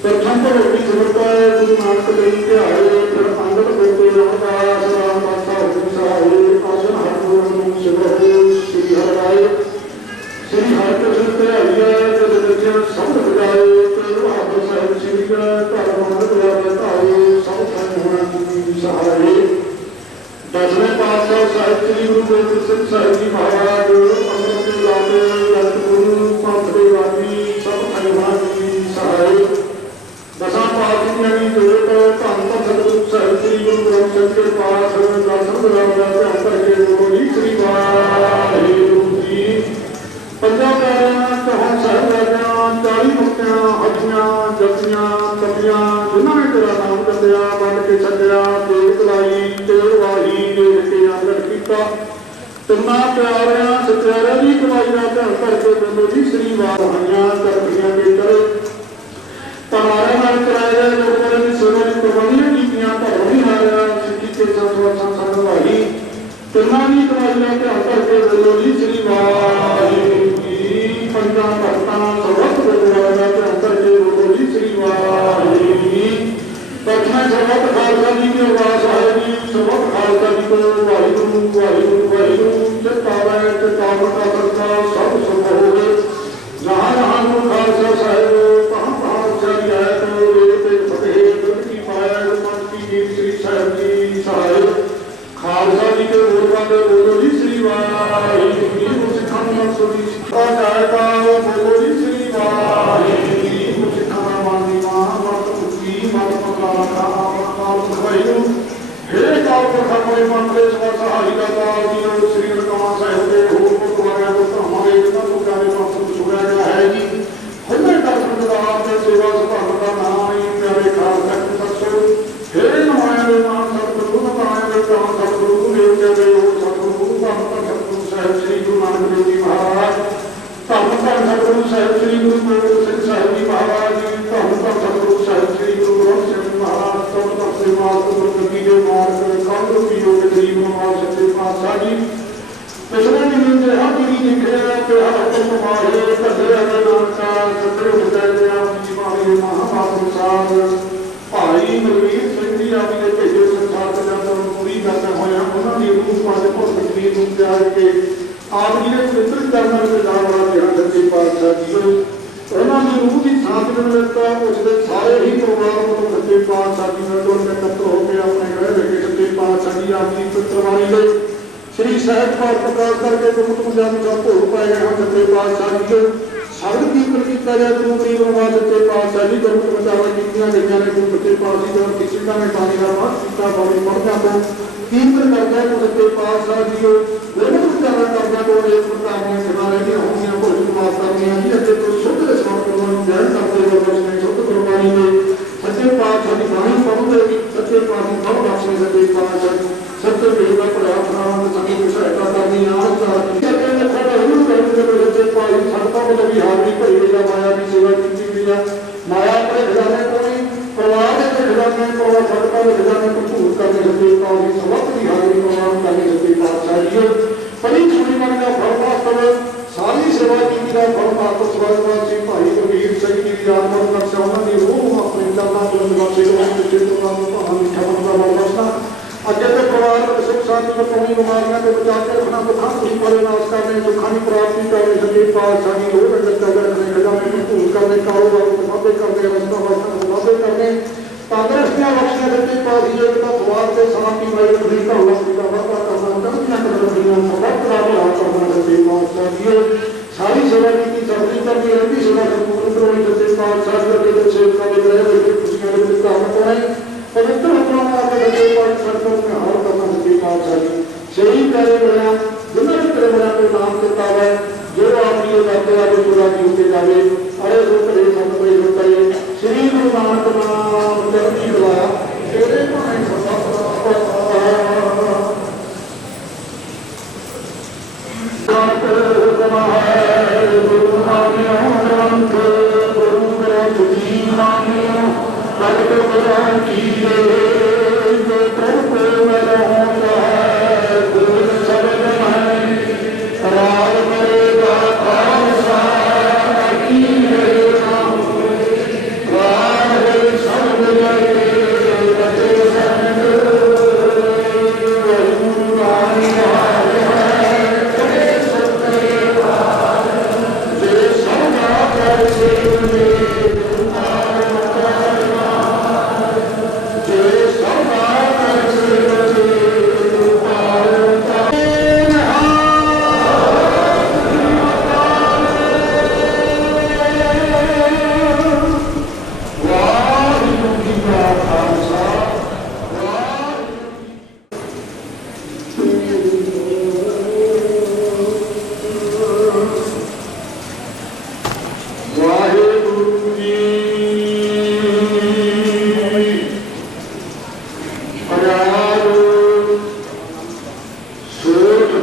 प्रथम भगवती समर्पा गुरु नानक देव ध्याए फिर अंगद गोते रामदास राम पातशाह हुकम सहाय आसन हरगोबिंद सिमरो श्री हरिराय श्री हरिकृष्ण ध्याइए जद जन शब्द बजाए तेरो बहादुर साहिब श्री धर्म मंद द्वारा धाये सब धन होना सहाय दसवें पातशाह साहिब श्री गुरु गोबिंद सिंह साहिब जी महाराज अमृत लाते जगत गुरु पंथ देवानी सब धन होना सहाय दसा पातशाह ने जो ਗੁਰਦੁਆਰਾ ਦਾ ਧਿਆਨ ਕਰਕੇ ਬੋਲੋ ਜੀ ਸ੍ਰੀ ਵਾਹਿਗੁਰੂ ਜੀ। ਪੰਜਾਂ ਪਿਆਰਿਆਂ ਕਹਾਂ ਸਾਹਿਬਾਂ 40 ਮੁਕਤਿਆਂ ਹੱਥੀਆਂ ਜਪੀਆਂ ਤਪੀਆਂ ਜਿਨ੍ਹਾਂ ਨੇ ਤੇਰਾ ਨਾਮ ਜਪਿਆ ਵੰਡ ਕੇ ਛੱਡਿਆ ਤੇਗ ਲਾਈ ਤੇਗ ਵਾਹੀ ਦੇਖ ਕੇ ਆਦਰ ਕੀਤਾ ਤਿੰਨਾਂ ਪਿਆਰਿਆਂ ਸਤਿਆਰਿਆਂ ਦੀ ਕਮਾਈ ਦਾ ਧਿਆਨ ਕਰਕੇ ਬੋਲੋ ਜੀ ਸ੍ਰੀ ਵਾਹਿਗੁਰੂ ਕਰਦੀਆਂ ਦੇ ਕਰੇ ਤੁਹਾਰੇ ਨਾਲ ਕਰਾਏ ਗਏ ਲੋਕਾਂ ਦੀ ਸੇਵਾ ਦੀ ਕੁਰਬਾਨੀਆਂ ਕੀਤੀਆਂ ਧਰਮ ਨਹੀਂ ਹਾਰਿਆ ਸਿੱਖੀ ਕੇ ਸੰਸਵਾਸਾਂ ਸਾਨੂੰ ਵਾਹੀ ਤਿੰਨਾਂ ਦੀ ਕਮਾਈ ਦਾ ਧਿਆਨ ਕਰਕੇ ਬੋਲੋ ਜੀ ਸ੍ਰੀ ਵਾਹਿਗੁਰੂ ਜੀ। ਪੰਜਾਂ ਭਗਤਾਂ ਸਰਬੱਤ ਗੁਰਦੁਆਰਾ ਦਾ ਧਿਆਨ ਕਰਕੇ ਬੋਲੋ ਜੀ ਸ੍ਰੀ ਵਾਹਿਗੁਰੂ ਜੀ। ਪ੍ਰਥਮੇ ਸਰਬੱਤ ਖਾਲਸਾ ਜੀ ਦੀ ਆਵਾਜ਼ ਹੈ ਜੀ ਸਰਬੱਤ ਖਾਲਸਾ ਜੀ ਕੋ ਵਾਹਿਗੁਰੂ ਵਾਹਿਗੁਰੂ ਵਾਹਿਗੁਰੂ ਚਿਤਾਵੇ ਚਿਤਾਵ ਕਾ ਕਰਤਾ ਸਭ ਸੁਖ ਹੋਵੇ ਜਹਾਂ ਜਹਾਂ ਨੂੰ ਖਾਲਸਾ ਸਾਹਿਬ ਕਹਾਂ ਕਹਾਂ ਉਚਾਰੀ ਹੈ ਤੋ ਰੇ ਤੇ ਫਤਿਹ ਗੁਰ ਕੀ ਪਾਇਆ ਮਨ ਕੀ ਜੀਤ ਸ੍ਰੀ ਸਾਹਿਬ ਜੀ ਸਾਹਿਬ ਖਾਲਸਾ ਜੀ ਕੇ ਬੋਲਵਾਂ ਦੇ ਬੋਲੋ ਜੀ ਸ੍ਰੀ ਵਾਹਿਗੁਰੂ ਜੀ। ਸਿੱਖਾਂ ਨੂੰ ਸੁਣੀ ਸਿੱਖਾ ਜਾਏਗਾ ਬੋਲੋ ਜੀ ਸ੍ਰੀ ਵਾਹਿਗੁਰੂ ਜੀ। ਸਿੱਖਾਂ ਦਾ ਮਨ ਦੀ ਮਾਂ ਮਤ ਮੁਕਤੀ ਮਤ ਪਕੜਾ ਕਾ ਕਾਲ ਖਵਾਇਓ ਹੇ ਕਾਲ ਪੁਰਖਾ ਕੋਈ ਮੰਤਰੇ ਸਵਾ ਸਹਾਈ ਦਾ ਕਾਲ ਜੀ ਨੂੰ ਸ੍ਰੀ ਰਕਾਵਾ ਸਾਹਿਬ ਦੇ ਹੋਰ ਗੁਰਦੁਆਰਿਆਂ ਤੋਂ ਧਾਮਾਂ ਦੇ ਜਿਨ੍ਹਾਂ ਲੋਕਾਂ ਦੇ ਪਾਸੋਂ ਸੁਣਿਆ ਗਿਆ ਹੈ ਜੀ ਹੁਣੇ ਦਰਸ਼ਨ ਦਿਦਾਰ ਦੇ ਸੇਵਾ ਸੁਭਾਅ ਦਾ ਨਾਮ ਹੀ ਪਿਆਰੇ ਖਾਲਸਾ ਜੀ ਬਖਸ਼ੋ ਹੇ ਨਮਾਇਆਂ ਦੇ ਨਾਮ ਸਤਿਗੁਰੂ ਨਮਾਇਆਂ ਦੇ ਨਾਮ ਸਤਿਗੁਰੂ ਦੇਵ ਦੇ ਉਹ ਸਤਿਗੁਰੂ ਧੰਨ ਧੰਨ ਸਤਿਗੁਰੂ ਸਾਹਿਬ ਸ੍ਰੀ ਗੁਰੂ ਨਾਨਕ ਦੇਵ ਜੀ ਮਹਾਰਾਜ ਧੰਨ ਧੰਨ ਸਤਿਗੁਰੂ ਸਾਹਿਬ ਸ੍ਰੀ ਗੁਰੂ ਗੋਬਿੰਦ ਸਿੰਘ ਸਾਹਿਬ ਜੀ ਮਹਾਰਾਜ ਜੀ ਧੰਨ ਧੰਨ ਸਤਿਗੁਰੂ ਸਾਹਿਬ ਸ੍ਰੀ ਗੁਰੂ ਗ੍ਰੰਥ ਸਾਹਿਬ ਜੀ ਮਹਾਰਾਜ ਧੰਨ ਧੰਨ ਸੇ ਮਾਰਗ ਗੁਰਗੱਦੀ ਦੇ ਮਾਰਗ ਕੰਧ ਪੀਓ ਦੇ ਗਰੀਬ ਨਵਾਜ਼ ਸੱਚੇ ਪਾਤਸ਼ਾਹ ਜੀ ਪਿਛਲੇ ਦਿਨ ਦੇ ਹਾਜ਼ਰੀ ਦੇਖਿਆ ਤੇ ਹੱਥ ਮਾਰੇ ਕੱਢੇ ਅਗੇ ਨਾਨਕਾ ਸੱਚੇ ਹੁਕਮ ਦੇ ਆਪ ਜੀ ਮਾਰੇ ਮਹਾਮਾਤਮ ਸਾਹਿਬ ਭਾਈ ਮਲਵੀਰ ਸਿੰਘ ਜੀ ਆਪ ਦੇ ਭੇਜੇ ਸੰਸਾਰ ਦੇ ਜਨਮ ਨੂੰ ਪੂਰੀ ਕਰਦੇ ਹੋਇਆ ਉਹਨਾਂ ਦੀ ਰੂਹ ਪਾਸੇ ਭਗਤ ਕਬੀਰ ਨੂੰ ਤਿਆਗ ਕੇ ਆਪ ਜੀ ਦੇ ਪਵਿੱਤਰ ਚਰਨਾਂ ਵਿੱਚ ਜਾਣ ਵਾਲਾ ਜਿਹੜਾ ਸੱਚੇ ਪਾਤਸ਼ਾਹ ਜੀ ਉਹਨਾਂ ਦੀ ਰੂਹ ਦੀ ਸਾਥ ਦੇ ਵਿੱਚ ਉਸ ਦੇ ਸਾਰੇ ਹੀ ਪਰਿਵਾਰ ਨੂੰ ਸੱਚੇ ਪਾਤਸ਼ਾਹ ਜੀ ਨਾਲ ਜੁੜ ਕੇ ਇਕੱਤਰ ਹੋ ਕੇ ਆਪਣੇ ਘਰ ਵਿਖੇ ਸੱਚੇ ਪਾਤਸ਼ਾਹ ਜੀ ਆਪ ਦੀ ਪਵਿੱਤਰਵਾਣੀ ਦੇ ਸ੍ਰੀ ਸਾਹਿਬ ਪਾਠ ਪ੍ਰਕਾਸ਼ ਕਰਕੇ ਗੁਰਮਤਿ ਪੰਜਾਬੀ ਦਾ ਭੋਗ ਪਾਏ ਗਏ ਹਨ ਸੱਚੇ ਪਾਤਸ਼ਾਹ ਜੀ ਸ਼ਬਦ ਕੀਰਤਨ ਕੀਤਾ ਗਿਆ ਗੁਰੂ ਗਰੀਬ ਨਵਾਜ਼ ਸੱਚੇ ਪਾਤਸ਼ਾਹ ਜੀ ਗੁਰਮਤਿ ਪੰਜਾਬੀ ਕੀਤੀਆਂ ਗਈਆਂ ਨੇ ਗੁਰੂ ਸੱਚੇ ਪਾਤਸ਼ਾਹ ਜੀ ਦੇ ਕਿਸੇ ਦਾ ਬਾਣੀ ਦਾ ਪਾਠ ਕੀਤਾ ਬਾਣੀ ਪੜ੍ਹਦਿਆਂ ਤੋਂ ਕੀਰਤਨ ਕਰਦਿਆਂ ਤੋਂ ਸੱਚੇ ਪਾਤਸ਼ਾਹ ਜੀ ਗੁਰਮਤਿ ਪੰਜਾਬੀ ਕਰਦਿਆਂ ਤੋਂ ਇਹ ਪ੍ਰਕਾਰ ਦੀਆਂ ਸੇਵਾ ਰਹਿੰਦੀਆਂ ਹੋਣਗੀਆਂ ਭੋਜ ਮਾਫ ਕਰਨੀਆਂ ਜੀ ਅੱਗੇ ਤੋਂ ਸ਼ੁੱਧ ਦੇ ਸਮਾਂ ਨੂੰ ਜੈਨ ਕਰਦੇ ਹੋ ਬਖਸ਼ਣੇ ਸ਼ੁੱਧ ਗੁਰਬਾਣੀ ਦੇ ਸੱਚੇ ਪਾਤਸ਼ਾਹ ਦੀ ਬਾਣੀ ਪੜ੍ਹਦੇ ਸੱਚੇ ਪਾਤਸ਼ਾਹ ਸਭ ਬਖਸ਼ਣੇ ਸੱਚੇ ਪਾਤਸ਼ਾਹ ਜੀ ਸੱਚੇ ਵੇਦ ਦਾ ਪ੍ਰਾਰਥਨਾ ਸੰਗਤ ਦੀ ਸਹਾਇਤਾ ਕਰਨੀ ਆਜ ਦਾ ਸੱਚੇ ਨੇ ਖੜਾ ਨੂੰ ਕਰਦੇ ਨੇ ਸੱਚੇ ਪਾਤਸ਼ਾਹ ਸੰਤਾਂ ਕੋਲ ਵੀ ਹਾਜ਼ਰੀ ਭਰੀ ਜਾਂ ਮਾਇਆ ਦੀ ਸੇਵਾ ਕੀਤੀ ਗਈ ਹੈ ਮਾਇਆ ਆਪਣੇ ਖਜ਼ਾਨੇ ਕੋਈ ਪਰਿਵਾਰ ਦੇ ਖਜ਼ਾਨੇ ਕੋਲ ਸੰਤਾਂ ਦੇ ਖਜ਼ਾਨੇ ਭਰਪੂਰ ਕਰਨੇ ਸੱਚੇ ਪਾਤਸ਼ਾਹ ਸਵੱਤ ਦੀ ਹਾਜ਼ਰੀ ਪ੍ਰਵਾਨ ਕਰਨੀ ਸੱਚੇ ਪਾਤਸ਼ਾਹ ਜੀ ਬੜੀ ਛੋਟੀ ਮਨ ਦਾ ਫਲ ਪ੍ਰਾਪਤ ਸਾਰੀ ਸੇਵਾ ਕੀਤੀ ਦਾ ਫਲ ਪ੍ਰਾਪਤ ਸਵਰਗਵਾਸੀ ਭਾਈ ਕਬੀਰ ਸਿੰਘ ਜੀ ਦੀ ਆਤਮਾ ਨੂੰ ਬਖਸ਼ਾ ਉਹਨਾਂ ਦੀ ਰੂਹ ਆਪਣੇ ਚਰਨਾਂ ਤੋਂ ਨਿਵਾਸੇ ਕਰਨ ਦੇ ਚੇਤਨਾ ਨੂੰ ਭਾਵੇਂ ਮਿੱਠਾ ਬਣਦਾ ਬਖਸ਼ਣਾ ਅੱਗੇ ਤੇ ਪਰਿਵਾਰ ਵਿੱਚ ਸੁਖ ਸ਼ਾਂਤੀ ਬਖਸ਼ਣੀ ਬਿਮਾਰੀਆਂ ਤੋਂ ਬਚਾ ਕੇ ਰੱਖਣਾ ਬਖਾਂ ਖੁਸ਼ੀ ਵਾਲੇ ਨਾਸ਼ ਕਰਨੇ ਸੁੱਖਾਂ ਦੀ ਪ੍ਰਾਪਤੀ ਕਰਨੀ ਸੱਚੇ ਪਾਤਸ਼ਾਹ ਦੀ ਰੋਹ ਅੰਦਰ ਤੱਕ ਰੱਖਣੇ ਖਜ਼ਾਨੇ ਭਰਪੂਰ ਕਰਨੇ ਕਾਰੋਬਾਰ ਨੂੰ ਵਾਧੇ ਕਰਨੇ ਰਸਤਾ ਵਾਸਤੇ ਵਾਧੇ ਕਰਨੇ ਤੰਦਰੁਸਤੀਆਂ ਬਖਸ਼ੀਆਂ ਸੱਚੇ ਪਾਤਸ਼ਾਹ ਜੀ ਦਾ ਸਵਾਲ ਤੇ ਸ਼ਾਂਤੀ ਵਾਲੇ ਖੁਸ਼ੀ ਦਾ ਵਾਸਤੇ ਦਾ ਵਾਧਾ ਕਰਨਾ ਚੰਗੀਆਂ ਕਰਨੀਆਂ ਸਭ ਦਾ ਭਲਾ ਕਰਨਾ ਸੱਚੇ ਪਾਤਸ਼ਾਹ ਜੀ ਸਾਰੀ ਸੇਵਾ ਕੀਤੀ ਚੜ੍ਹਦੀ ਕਰਦੀ ਰਹਿੰਦੀ ਸੇਵਾ ਸੰਪੂਰਨ ਕਰਵਾਈ ਸੱਚੇ ਪਾਤਸ਼ਾਹ ਜੀ ਅੱਗੇ ਦੇ ਸੇਵਕਾਂ ਦੇ ਗ੍ਰਹਿ ਵਿੱਚ ਖੁਸ਼ੀਆਂ ਦੇ ਵਿੱਚ ਕੰਮ ਕਰਾਈ ਪਵਿੱਤਰ ਹੁਕਮਾਂ ਨਾਲ ਸੱਚੇ ਪਾਤਸ਼ਾਹ ਸਰਕਾਰ ਨੇ ਹਾਰ ਕਰਨਾ ਸੱਚੇ ਪਾਤਸ਼ਾਹ ਜੀ ਸਹੀ ਕਰੇ ਬਣਾ ਜਿਨ੍ਹਾਂ ਨੇ ਤੇਰੇ ਬਣਾ ਕੇ ਨਾਮ ਦਿੱਤਾ ਹੈ ਜੋ ਆਪਣੀ ਇਹ ਕਰਦੇ ਆ ਜੋ ਪੂਰਾ ਕੀ ਉੱਤੇ ਜਾਵੇ ਅਰੇ ਜੋ ਕਰੇ ਸਭ ਕੋਈ ਜੋ ਕਰੇ ਸ੍ਰੀ ਗੁਰੂ ਨਾਨਕ ਨਾਮ ਚੜ੍ਹਦੀ ਕਲਾ ਤੇਰੇ ਭਾਣੇ ਸਦਾ ਗੁਰੂ ਨਾਨਕ ਗੁਰੂ ਗ੍ਰੰਥ ਜੀ ਨਾਮਿਓ ਭਗਤ ਬੁਲਾਉ ਕੀ ਦੇ ਪ੍ਰਭ ਮੇਰਾ ਹੁੰਦਾ ਹੈ ਗੁਰੂ ਸ਼ਬਦ ਹੈ ਰਾਜ ਮੇਰੇ ਦਾ ਖਾਲਸਾ ਕੀ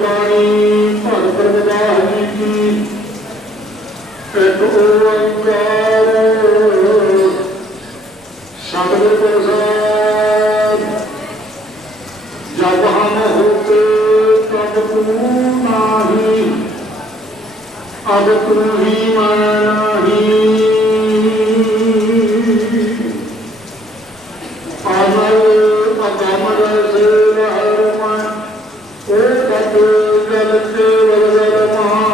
बाणी भगत रविदास जी की एक ओंकार सतगुर प्रसाद। जब हम होते तब तू नाही, अब तू ही मैं नहीं। अमर अगमर से लहर में ओ तब जल के बदल माई।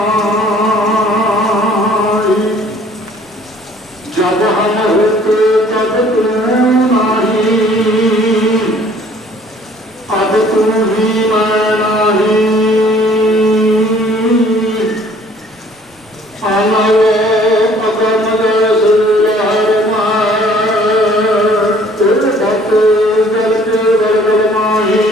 जब हम होते तब तू नहीं, अब तू ही मैं नहीं। अमर अगमर से लहर में ओ तब जल के बदल माई।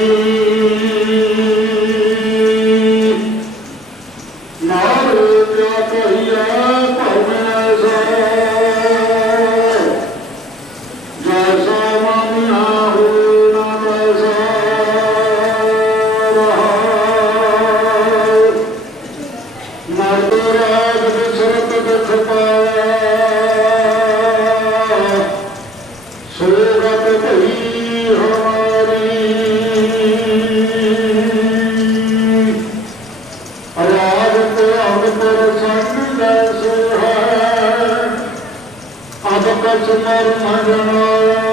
नारे क्या कहिया भवन ऐसा, जैसा मानिया हो ना वैसा रहा। मर्द राज विसरत दुख पाया, सोगत भई हमारी। राज को अब पर संग जैसे है, अब कछ मर्म जनाया।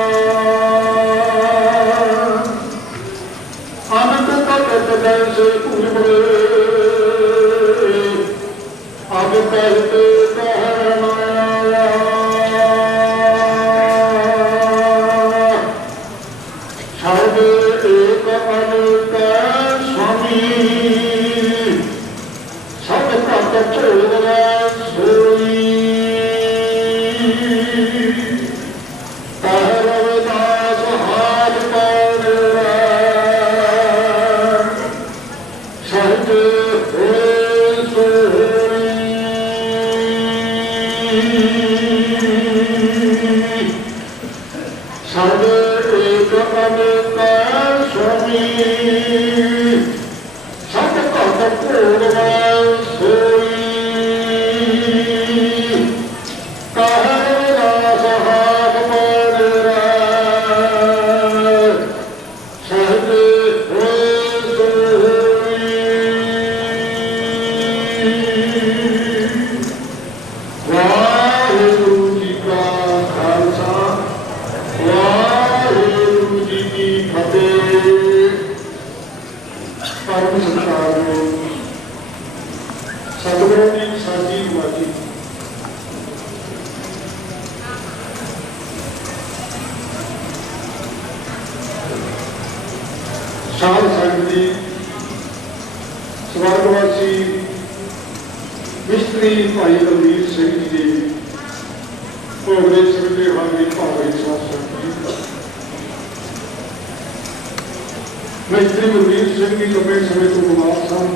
अनंत तक जैसे उभरे, अब कहते कहनाया। छद एक अनेक स्वामी, सब तक छोड़ा सोई। कह रविदास हाथ पैर सहज होए सोई। सब एक अनेक स्वामी, सब तक छोड़ा सोई। कह रविदास हाथ पैर सहज होए सोई। वाहिगुरु जी का खालसा, वाहिगुरु जी की फतेह। परम सत्कार सतगुरु की साची बाजी। साध संगत जी, स्वर्गवासी मिस्त्री भाई बलवीर सिंह जी के भोगले सिरते हाजरी भावे साध संगत जी। मिस्त्री बलवीर सिंह जी लंबे समय तो बीमार सन,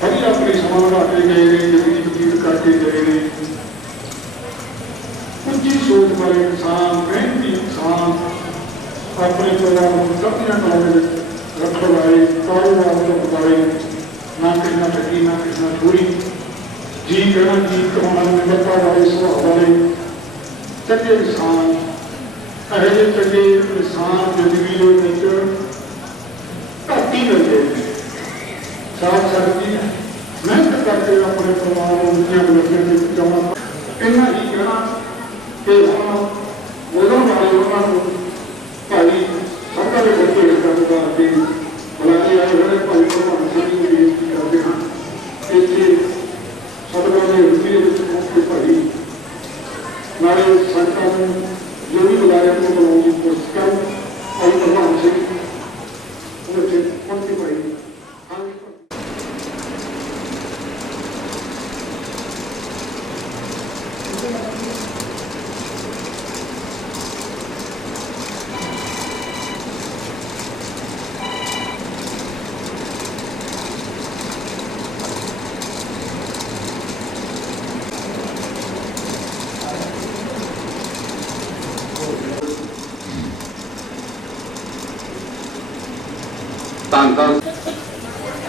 बढ़िया अपनी समा बना के गए ने, जिंदगी बतीत करके गए ने। ऊंची सोच वाले इंसान, मेहनती इंसान, अपने परिवार को चढ़िया कला में रखने वाले, कारोबार को बताए, ना कितना ठगी ना कितना चोरी, जी कहना जी कमाना निम्रता वाले स्वभाव वाले चंगे इंसान। ऐसे चंगे इंसान जिंदगी घाटी मिल गए। साथ संगत जी मेहनत करके अपने परिवार को ऊंचिया बुलंदियों से पहुंचाना। इन्ना ही कहना कि हम बोलने वाले उन्होंने भाई संघा के बच्चे का के बुलाने आए हुए भाई भगवान सिंह जी बेनती करते हैं। इतने सतगुरु ने रुपये मुख्य भाई नाले संतान जो भी बुलाए उनको बुलाने की कोशिश करो। और भगवान सिंह उनसे मुख्य भाई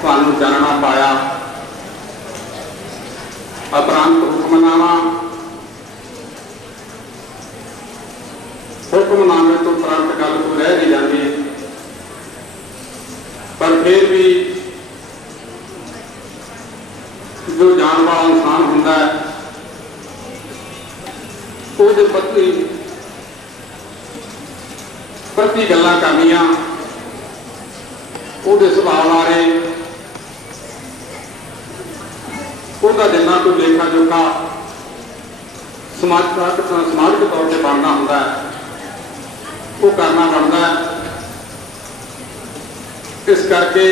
ਤੁਹਾਨੂੰ ਚਾਨਣਾ ਪਾਇਆ। ਉਪਰੰਤ ਹੁਕਮਨਾਮਾ ਹੁਕਮਨਾਮੇ ਤੋਂ ਉਪਰੰਤ ਗੱਲ ਕੋਈ ਰਹਿ ਨਹੀਂ ਜਾਂਦੀ, ਪਰ फिर भी जो जान वाला इंसान होंदा है ਉਹਦੇ प्रति गल्लां करनियां, ਉਹਦੇ सुभाव बारे ਉਹਦਾ जिन्ना कोई लेखा जोखा समाजिक तौर पर बनना होंदा है वो करना बनता है। इस करके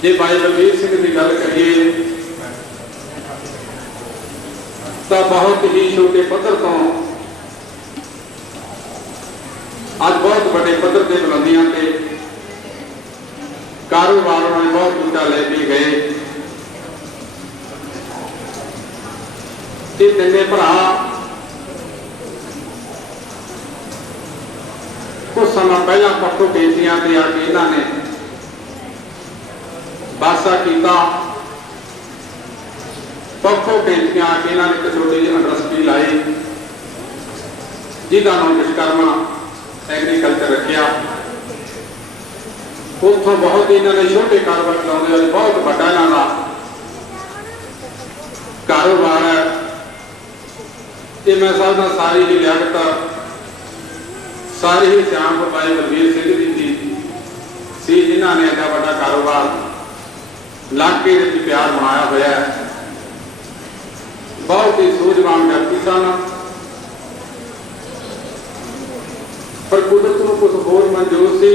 जे भाई बलबीर सिंह की गल करिए तो बहुत ही छोटे पद्धर तो अज बहुत बड़े पद्धर के बुलंदियां से कारोबार में बहुत बूटा लेके गए। ये तिने भरा कुछ समय पहला पक्खों बेटियां से आके इन्होंने बासा किया। पक्खों बेटियां आके इन्होंने एक छोटी जी इंडस्ट्री लाई जिसका नाम विश्वकर्मा एग्रीकल्चर रखा। उतों बहुत इन्होंने छोटे कारोबार चलाते बहुत बड़ा इन्हों कारोबार है। ये मैं समझदा सारी ही लियाकत सारी ही श्याम भाई बलबीर सिंह जी सी जिन्होंने एडा बड़ा कारोबार इलाके में प्यार बनाया हुआ है। बहुत ही सूझवान व्यक्ति सन, पर कुदरत को कुछ होर मंजूर सी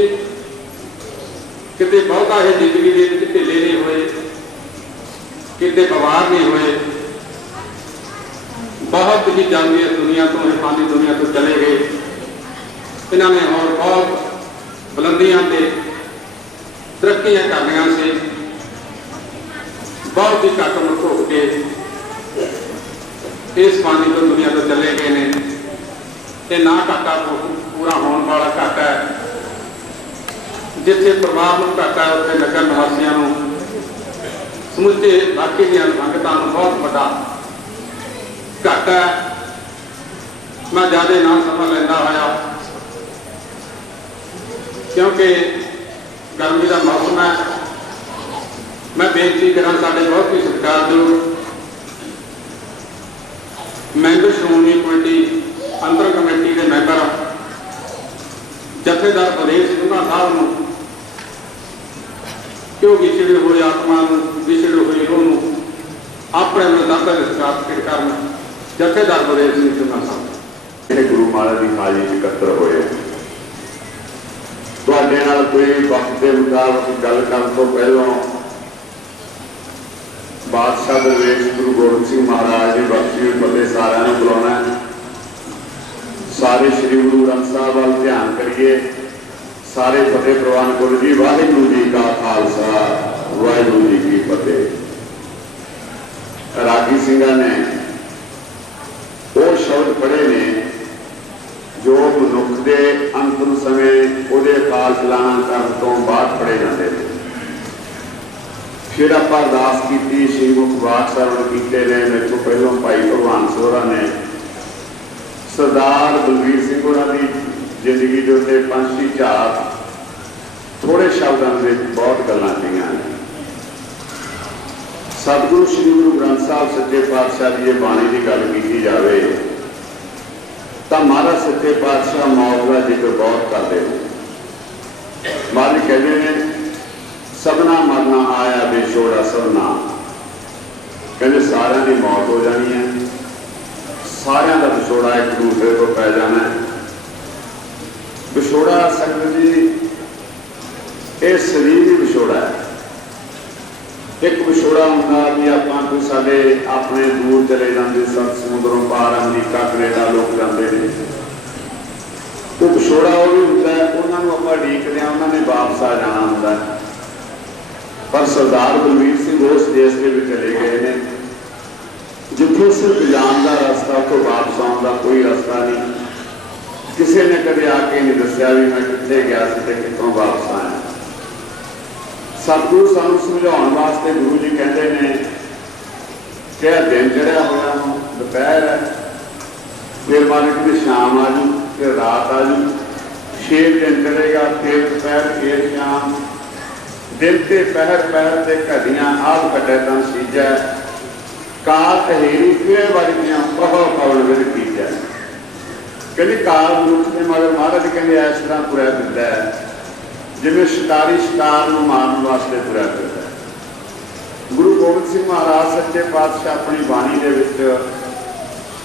किते बहुता ही जिंदगी के ढिले नहीं हुए, किते बवार नहीं हुए। बहुत ही जल्दी इस दुनिया तो फानी दुनिया तो चले गए। इन्होंने और बहुत बुलंदियां से तरक्कियां करनियां से बहुत ही घट उम्र भोग के इस फानी तो दुनिया तो चले गए ने। ते ना घाटा पूरा होने वाला घाटा है, जिथे परिवार को घाटा है उत्थे नगर निवासियों को समुचे इलाके दी संगतां नूं बहुत बड़ा घाटा है। मैं ज़्यादा ना समझ लेंदा होया क्योंकि गर्मी का मौसम है। मैं बेनती करा साडे बहुत ही सत्कारयोग मैंबर श्रोमणी कमेटी अंतर कमेटी के मैंबर जथेदार बलदेव सिंह साहब नूं क्यों विछड़े हुए आत्मा विछड़े हुए रूह अपने मदद सत्कार करना जथेदार बलदेव सिंह साहब गुरु महाराज की हाजी इकट्ठे हुए। ਤੁਹਾਡੇ ਨਾਲ कोई वक्त के मुताबिक गल करने तो पहलों बादशाह दरवेश गुरु गोबिंद सिंह महाराज की बख्शी हुई फतेह सारिਆਂ ਨੂੰ बुलाना। सारे श्री गुरु ग्रंथ साहब वाल ध्यान करिए। सारे फतेह प्रवान करो जी। वाहिगुरू जी का खालसा वाहिगुरू जी की फतेह। रागी सिंह ने वो शब्द पढ़े ने जो मनुख के अंतिम समय वो अकाल चलाना करने तो बाद पढ़े जाते हैं। फिर आप अरदास की श्रीमुख बाग सरवण किए ने। मेरे को पहलों भाई भगवान सोहरा ने सरदार बलबीर सिंह होरां दी जिंदगी के उत्ते पंछी झार थोड़े शब्दों में बहुत गल्लां कहियां ने। सतगुरु श्री गुरु ग्रंथ साहब सच्चे पातशाह की ये बाणी की गल की जाए तो महाराज सच्चे पातशाह मौत का जिक्र बहुत करते हैं। महाराज कहते हैं सबना मरना आया बेछोड़ा सबना। कहते सारिਆਂ की मौत हो जानी है, सारिਆਂ का विछोड़ा एक दूसरे को पै जाना है। विछोड़ा संगत जी ये शरीर ही विछोड़ा है। एक विछोड़ा होंगे कि आप साडे अपने दूर चले जाते समुद्रों पार अमरीका कनेडा लोग जाते हैं। तो विछोड़ा वो भी होंगे उन्होंने आप उड़ीकते हैं, उन्होंने वापस आ जाना होंगे। पर सरदार बलबीर सिंह उस देश के भी चले गए हैं जिथे सिर्फ जान का रास्ता तो वापस आने का कोई रास्ता नहीं। किसी ने कभी आके नहीं दसिया भी मैं कितने गया कितों वापस आया। सतगुरु सानू समझाउण वास्ते गुरु जी कहते हैं कि दिन चढ़िया होया दोपहर है, फिर मालिक की शाम आ जू, फिर रात आ जू, 6 दिन चलेगा, फिर दोपहर, फिर शाम, दिन ते पहर पहर ते घड़ियां आप कटे तन सीजै, काल अहेरी फिर वजदियां बहुत कौल विद कीजै। कहते काल मनुख के मगर महाराज कहते इस तरह तुरया फिरदा है जिवें शिकारी शिकार नूं मारन वास्ते तुरया फिरदा है। गुरु गोबिंद सिंह महाराज सच्चे पातशाह अपनी बाणी दे विच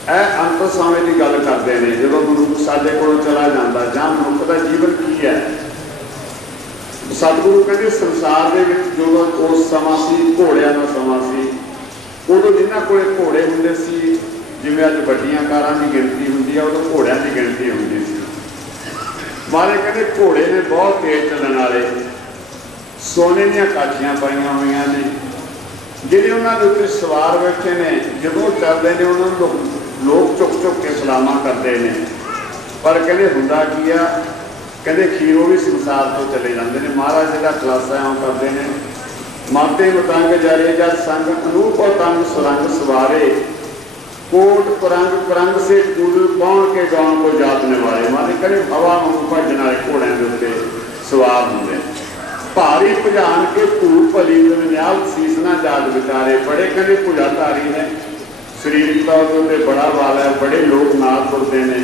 अंत समय की गल करते हैं। जो मनुख साडे कोलों चला जाता जां मनुख का जीवन की है, सतगुरु कहते संसार दे विच जो उस समा सी घोड़िया का समा सी, उदों जिन्हां कोले घोड़े हुंदे सी, जिवें अज वड्डियां कारां की गिणती हुंदी है, उदों घोड़ियां की गिणती हुंदी सी। मारे कहते घोड़े ने बहुत तेज चलण वाले, सोने दीयां काठियां पाईयां होईयां ने, जिहड़े उन्हां दे उत्ते सवार बैठे ने, जदों चलदे ने उन्हां नूं लोग चुक चुक के सलामा करते हैं। पर कहते हुंदा की आ, कहते खीरो भी संसार तो चले जाते हैं। महाराज जी का खुलासा इउं करते हैं, माते मतंग जरे जद संग अनूप तंग सुरंग सवारे, कोट कुरंग कुरंग से कूद कौन के गांव को जातने वाले। माने कहते हवा वांगू भजन वाले घोड़ियां के उत्ते सवार होंगे। भारी भुजान के धूप भली न्याल सीस ना जात विचारे, बड़े कहते भुजाधारी ने, शरीरिक तौर पर बड़ा वाल है, बड़े लोग नाल तुरते हैं।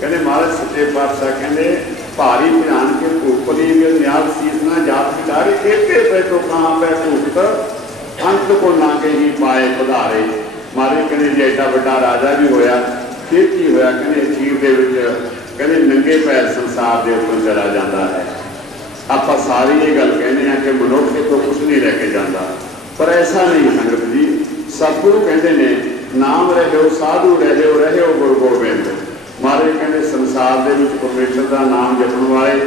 कहते महाराज सच्चे पातशाह कहते भारी भुजान के धूप भली न्याल सीस ना जात विचारे, कहते पे तो कहाँ पे धूप अंत को ना के ही पाए पधारे। महाराज कहते जे एडा बड़ा राजा भी होया फिर की होया, कहते अखीर दे विच कहते नंगे पैर संसार के उत्तों चला जाता है। आप सारी ये गल कहने हैं कि मनुष्य तो कुछ नहीं रह के जाता, पर ऐसा नहीं संगत जी। सतगुरु कहते हैं नाम रहो साधु रहो गुरु गोबिंद। महाराज कहते संसार के परमेश्वर का नाम जपण वाले,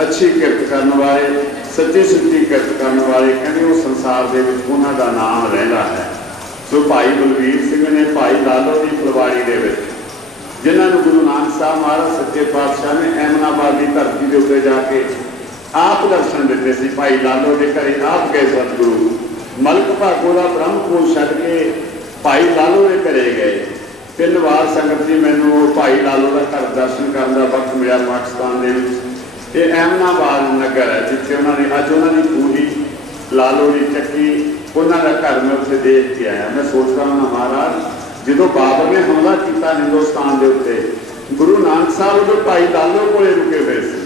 अच्छी किरत करने वाले, सच्ची सुच्ची किरत करने वाले, कहते वो संसार के उन्हों का नाम रहिंदा है। सो भाई बलवीर सिंह ने भाई लालो की फुलवाड़ी के जिन्होंने गुरु नानक साहब महाराज सच्चे पातशाह ने एमनाबाद की धरती के उत्ते जाके आप दर्शन दिते सी। भाई लालो के घरे आप गए सतगुरु, मलक भागो का ब्रह्मपुर छड्ड के भाई लालो के घरे गए। 3 वार संगत जी मैनू भाई लालो का घर दर्शन करने का वक्त मिला पाकिस्तान के। ये एमनाबाद नगर है जिथे उन्होंने अज उन्होंने पूरी लालो की चक्की उन्होंने घर में उत्थे देख के आया। मैं सोचता हूँ महाराज जो बाबर ने हमला किया हिंदुस्तान के उत्ते, गुरु नानक साहब उदों भाई लालो को रुके हुए थे।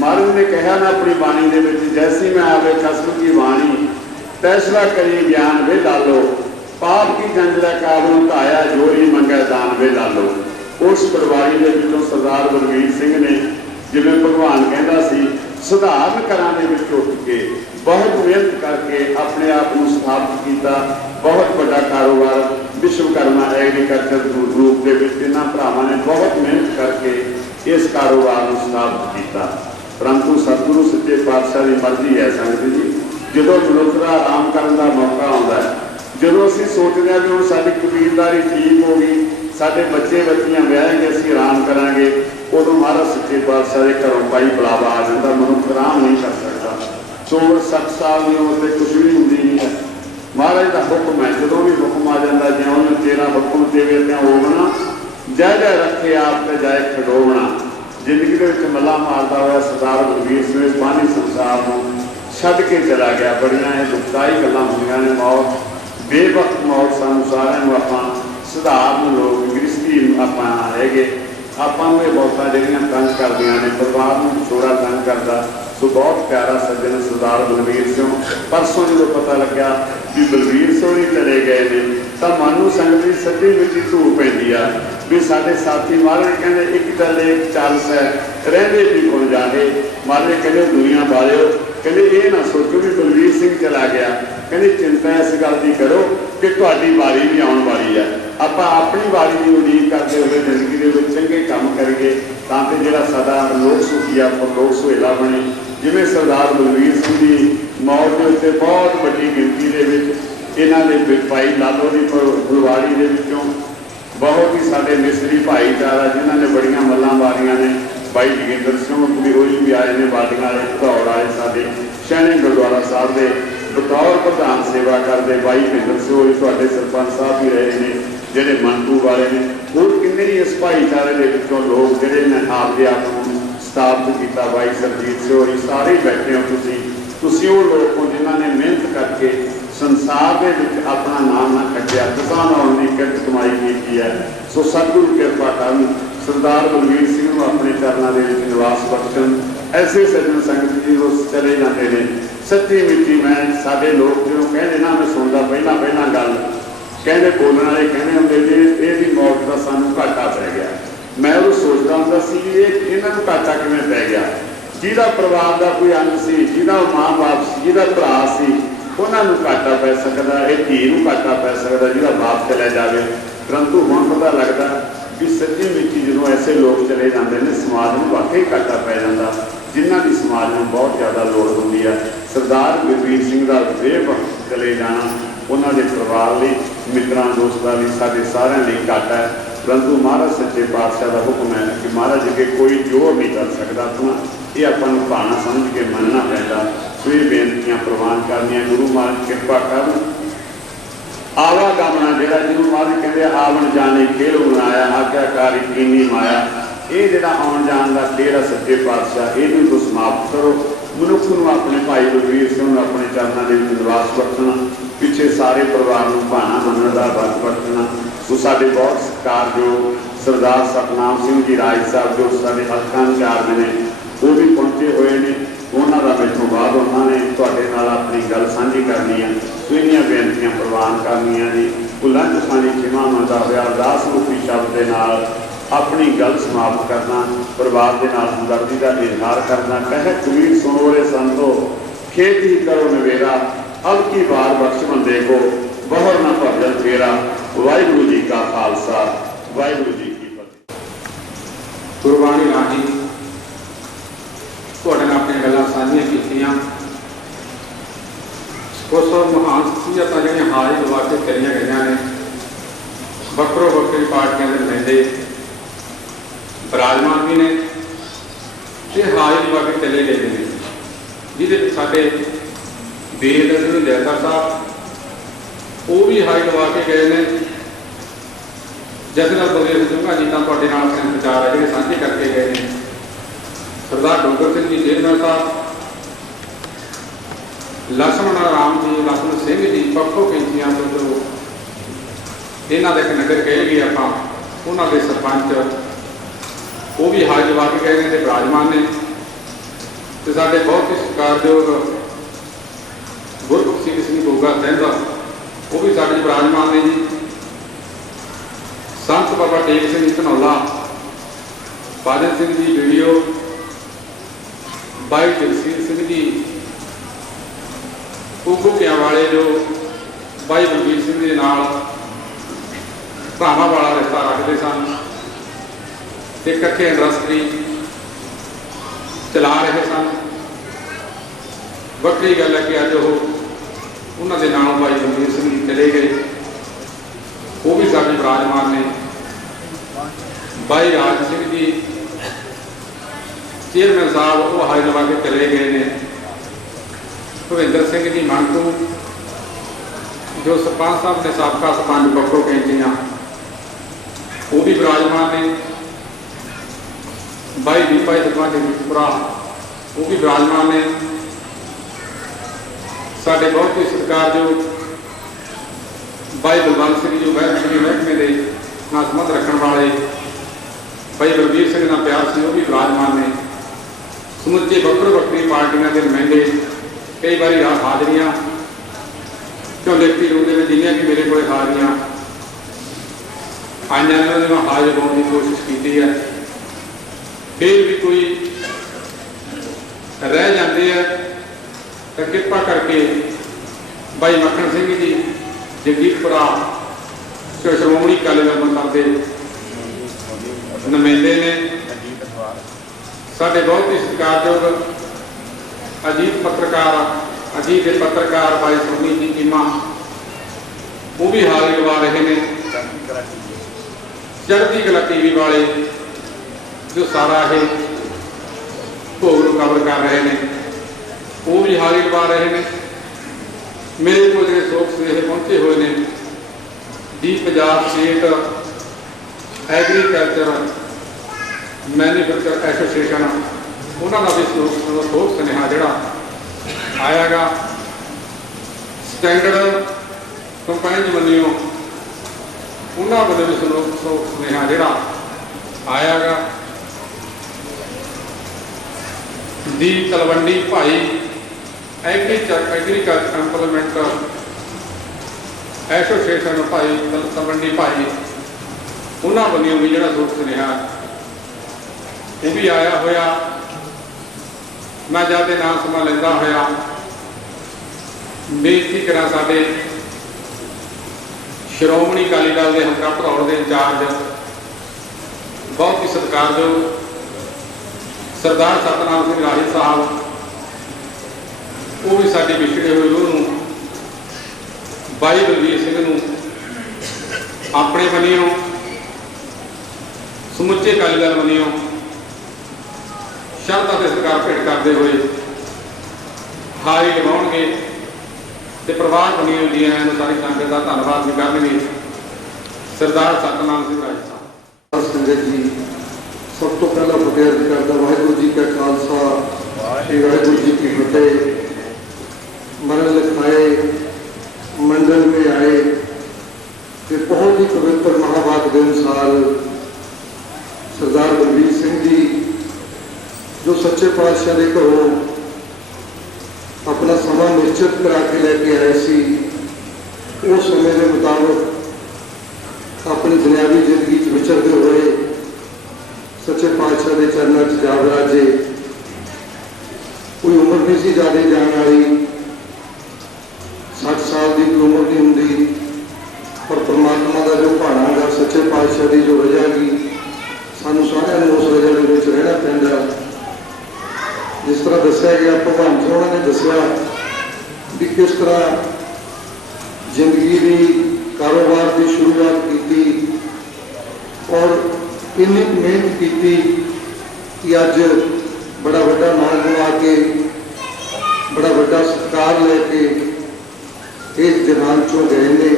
महाराज ने कहा ना अपनी बाणी के विच, जैसी मैं आवे खसम की वाणी फैसला करी ज्ञान वे लालो, पाप की जंजला काबू धाया जोरी मंगै दान वे लालो। उस परवारी के विचों सरदार बलवीर सिंह ने जिवें भगवान कहता सी सुधारण घरां दे विच उठ के बहुत मेहनत करके अपने आप को स्थापित किया। बहुत बड़ा कारोबार विश्वकर्मा एग्रीकल्चर ग्रुप के विच इन्हां भरावां ने बहुत मेहनत करके इस कारोबार को स्थापित किया। परंतु सतगुरु सच्चे पातशाह की मर्जी है संगत जी, जो मनुष्य का आराम करने का मौका आता है, जो असीं सोचते हैं कि हुण साडी कबीरदारी ठीक हो गई, साडे बच्चे बच्चियां ब्याहेंगे, असीं आराम करांगे, उदों महाराज सच्चे पातशाह के घरों भाई बुलावा आ जाता। मनुष्य आराम नहीं कर सकता। 60 साल की उम्र में कुछ भी होंगी नहीं है। महाराज का हुक्म है, जो भी हुक्म आ जाता है ज्यों तेरा हुक्म देवे त्यां होवना, जय जय रखे आप ते जाए खडोवना। जिंदगी के मल्ला मारता हुआ सरदार बलवीर सिंह पानी संसार को छड्ड के चला गया। बड़ियां दुखदाई गल्लां होंदियां ने, मौत बेवक्त मौत सानूं सारिआं नूं आपां सधारण लोग गृहस्थी आपां हैगे, आपां नूं मौतां जिहड़ियां तंग करदियां ने, परिवार नूं छोड़ा तंग करदा। सो बहुत प्यारा सज्जन सरदार बलवीर सिंह, परसों जो पता लग्या भी बलवीर सिंह ही चले गए ने, तो मन नूं संगत दी सच्ची मुच्ची धूप पैंदी आ भी साडे साथी महाराज कहंदे एक दल एक चाल है रहिंदे भी कोल जाके। महाराज कहंदे दुनिया बालिओ, कहंदे ये ना सोचो भी बलवीर सिंह चला गया, कहंदे चिंता इस गल की करो कि तुहाडी वारी भी आउण वाली है। आपां अपनी वारी की उम्मीद करते हुए जिंदगी दे विच चंगे काम करिए तां कि जिहड़ा साडा लोक सुखी लोक सुहेला बने। जिवें सरदार बलवीर सिंह की मौत के उत्ते बहुत वड्डी गिनती दे विच इन्हां दे भाई लालो की फुलवाड़ी दे विचों बहुत ही साडे मिसरी भाईचारा जिन्हां ने बड़ियां मल्लां वारियां ने, भाई जोगिंदर सिंह भी होई भी आए ने, वादियां वाले घौड़ वाले साडे शहणे गुरुद्वारा साहब के बतौर प्रधान सेवा करते बाई भिंदर सिहोरी तुहाडे सरपंच साहब भी रहे हैं, ਜਿਹੜੇ मंटू वाले ने, होर किन्ने ही इस भाईचारे के विचों लोग ਜਿਹੜੇ ने आपदे आप ਨੂੰ ਸਥਾਪਿਤ ਕੀਤਾ। बाई सरजीत सिहोरी सारे ही बैठे हो तुसीं वो लोग हो जिन्हों ने मेहनत करके संसार के विच अपना नाम ना खटिया, किसान होने की किरत कमाई की है। सो सतगुरु कृपा करन, सरदार बलवीर सिंह को अपने चरणों के विच निवास बख्शण। ऐसे सज्जन संगत जी वो चले जाते हैं। सच्ची मिट्टी मैं साडे लोग जो कहते ना, मैं सुनता पहला गल कहते बोलने वाले कहने होंगे जी ये मौत का सानू घाटा पै गया। मैं वो सोचता होंदा सी भी इन्हां नूं घाटा किवें पै गया। जिहदा परिवार का कोई अंग सी, जिहदा माँ बाप सी, जिहदा भरा सी, उन्होंने घाटा पै सकता है, धी नूं घाटा पै सकता जिहदा बाप चला जाए। परंतु हुण पता लगता भी सच्ची मिट्टी जो ऐसे लोग चले जाते हैं समाज में वाकई घाटा पै जाता, जिन्हों की समाज में बहुत ज़्यादा लोड़ होती है। सरदार बलवीर सिंह का बेवक्त चले जाना उन्होंने परिवार लिए, मित्रों दोस्तों लिए, साढ़े सारे लिए घाटा है। परंतु महाराज सच्चे पातशाह का हुक्म है कि महाराज अगे कोई जोर नहीं कर सकता अपना, ये अपन भाना समझ के मनना पैदा। सो ये बेनतियां प्रवान करनिया गुरु महाराज कृपा कर। आवागमना जोड़ा जिन्होंने महाराज कहते आवन जाने खेल बनाया, आज्ञाकारी कीनी माया, ये जोड़ा आउन जान का खेल है सच्चे पातशाह, ये तो समाप्त करो। मनुख को अपने भाई बलवीर सिंह अपने चरणों के निवास बख्शना, पिछे सारे परिवार को भाना मनण का वरत बख्शना। सो साडे बहुत सत्कारयोग सरदार सतनाम सिंह जी राज साहब जो साडे हल्का इंचार्ज ने वो भी पहुंचे हुए हैं। उन्हों का मैथों बाद उन्होंने तुहाडे नाल अपनी गल साझी करनी है। सो इन्नियां बेनतियां प्रवान करनियां जी। भुलां चुकां खिमा मंदा होया अरदास मुखी शब्द के नाल अपनी गल समाप्त करना, परिवार के नाल हमदर्दी का इजहार करना। कह कबीर सुनो रे संतो, खेत ही करो नवेरा, अब की बार बख्श बंदे को, बहर न भजन फेरा। वाहिगुरू जी का खालसा, वाहिगुरू जी की फतेह। गुरबाणी राही ਤੁਹਾਡੇ ਨਾਲ ਆਪਣੀਆਂ ਗੱਲਾਂ ਸਾਂਝੀਆਂ ਕੀਤੀਆਂ। ਕੁਝ ਮਹਾਨ ਸ਼ਖਸੀਅਤਾਂ ਜਿਹੜੀਆਂ ਹਾਜ਼ਰ ਲਵਾ ਕੇ ਕਰੀਆਂ ਗਈਆਂ ਨੇ, ਵੱਖਰੋ ਵੱਖਰੀ ਪਾਰਟੀਆਂ ਦੇ ਨੁਮਾਇੰਦੇ ਬਰਾਜਮਾਨ ਵੀ ਨੇ ਤੇ ਹਾਜ਼ਰ ਲਵਾ ਕੇ ਚਲੇ ਗਏ ਨੇ, ਜਿਹਦੇ ਵਿੱਚ ਸਾਡੇ ਵੀਰ ਸਿੰਘ ਜੈਸਾ ਸਾਹਿਬ ਉਹ ਵੀ ਹਾਜ਼ਰ ਲਵਾ ਕੇ ਗਏ ਨੇ। ਜਨਰਲ ਬਲਵੀਰ ਸਿੰਘ ਜੀ ਤਾਂ ਤੁਹਾਡੇ ਨਾਲ ਆਪਣੇ ਵਿਚਾਰ ਹੈ ਜਿਹੜੇ ਸਾਂਝੇ ਕਰਕੇ ਗਏ ਨੇ। सरदार डोगर सिंह जी चेयरमैन साहब, लक्ष्मण राम जी, लक्ष्मण सिंह जी पक्खो कैंचियां तो जो इन्हों का एक नगर कह गए आप उन्होंने सरपंच वो भी हाजिर लगा के गए हैं, विराजमान ने। तो साढ़े बहुत ही सत्कारयोग गुरबख्शी सिंह गोगा सिंह वो भी साढ़े विराजमान ने जी। संत बाबा टेक सिंह धनौला, बादल सिंह जी वीडियो, भाई जगसीर सिंह जी उगुकिया वाले जो भाई बलवीर सिंह के नाल भरावां वाला रिश्ता रखते सन, इकट्ठे इंडस्ट्री चला रहे सन। वक्री गल है कि अज वो उन्होंने नाल भाई बलवीर सिंह जी चले गए, वो भी साडे विराजमान ने। भाई राज सिंह जी चेयरमैन साहब वो हाजिर लगा के चले गए ने। भुविंदर सिंह जी मंटू जो सरपंच साहब ने साबका सरपंच पक्खो कैंचियां वो भी विराजमान ने। भाई दीपा सरपंच जगतपुरा वो भी विराजमान ने। साढ़े बहुत ही सत्कारयोग भाई बलवंत सिंह जो महकमे के नाल संबंध रखने वाले भाई बलवीर सिंह का प्यार से वो भी विराजमान ने। समुचे ਵੱਖੋ ਵੱਖਰੀ पार्टियां के नुमाइंदे कई बार हाजरियां क्यों लिखती रूप में जिन्हें कि मेरे को हाजरियां आईया ने उन्होंने मैं हाजिर होने की कोशिश की है, फिर भी कोई रह जाते हैं तो कृपा करके भाई मक्खन सिंह जी जगजीतपुरा श्रोमणी अकाली दल अंमृतसर के नुमाइंदे ने। साढ़े बहुत ही सत्कारयोग अजीत पत्रकार अजीत के पत्रकार भाई सोनी जी चीमा वो भी हाजिर लगा रहे हैं। चढ़ती कला टीवी वाले जो सारा है भोग कवर कर रहे हैं। वो भी हारी लवा रहे हैं। मेरे को जो शोक सुनेहे पहुंचे हुए ने दी Punjab State Agriculture Manufacture Association उन्होंने भी शोक सुनेहा जोड़ा आया गा। स्टैंडर्ड कंपाइन बनियो उन्होंने वालों भी शोक सुनेहा जोड़ा आया गा। दी तलवंडी भाई एग्रीकल्चर इंप्लीमेंट एसोसीएशन भाई तलवंडी भाई उन्होंने वालों भी जो शोक सुनेहा वो भी आया होया। मैं ज़्यादा ना समा लेंदा होया बेनती करा साडे श्रोमणी अकाली दल के हलका भरौड़ के इंचार्ज बहुत ही सत्कारयोग सरदार सतनाम सिंह राही साहब, वो भी साडी विछड़े हुए रूह नूं बाई बलवीर सिंह नूं अपने बनियो समुचे अकाली दल बनियो शरधा ते सरकार भेंट करते हुए हारी लवाउणगे ते प्रवाह बनियो जी आयां नूं सारी संगत का धन्नवाद भी करनगे। सरदार सतनाम सिंह राही साहब। संगत जी सब तो पहला फतेह करता वाहिगुरू जी का खालसा श्री वाहिगुरू जी की फतेह। मरण लिखाए मंडल में आए कि बहुत ही पवित्र महाभाग के अनुसार सरदार बलवीर सिंह जी जो सच्चे पातशाह के घरों अपना समा निश्चित करा के लेके आए सी, उस समय के मुताबिक अपनी दुनियावी जिंदगी विचरते हुए सच्चे पातशाह के चरणों च जा विराजे। कोई उम्र नहीं सी ज़्यादा जाने वाली, 60 साल की कोई उम्र नहीं होंगी, पर परमात्मा का जो भाणा गा सच्चे पातशाह की जो वजह की सानू सारिਆਂ ਨੂੰ उस वजह के रहना पैंदा। जिस तरह दसिया गया भगवान सोहना ने दसिया कि किस तरह जिंदगी की कारोबार की शुरुआत की और इन्नी मेहनत की कि अज बड़ा बड़ा नाम कमा के बड़ा बड़ा सत्कार लेके इस जहान चों गए ने।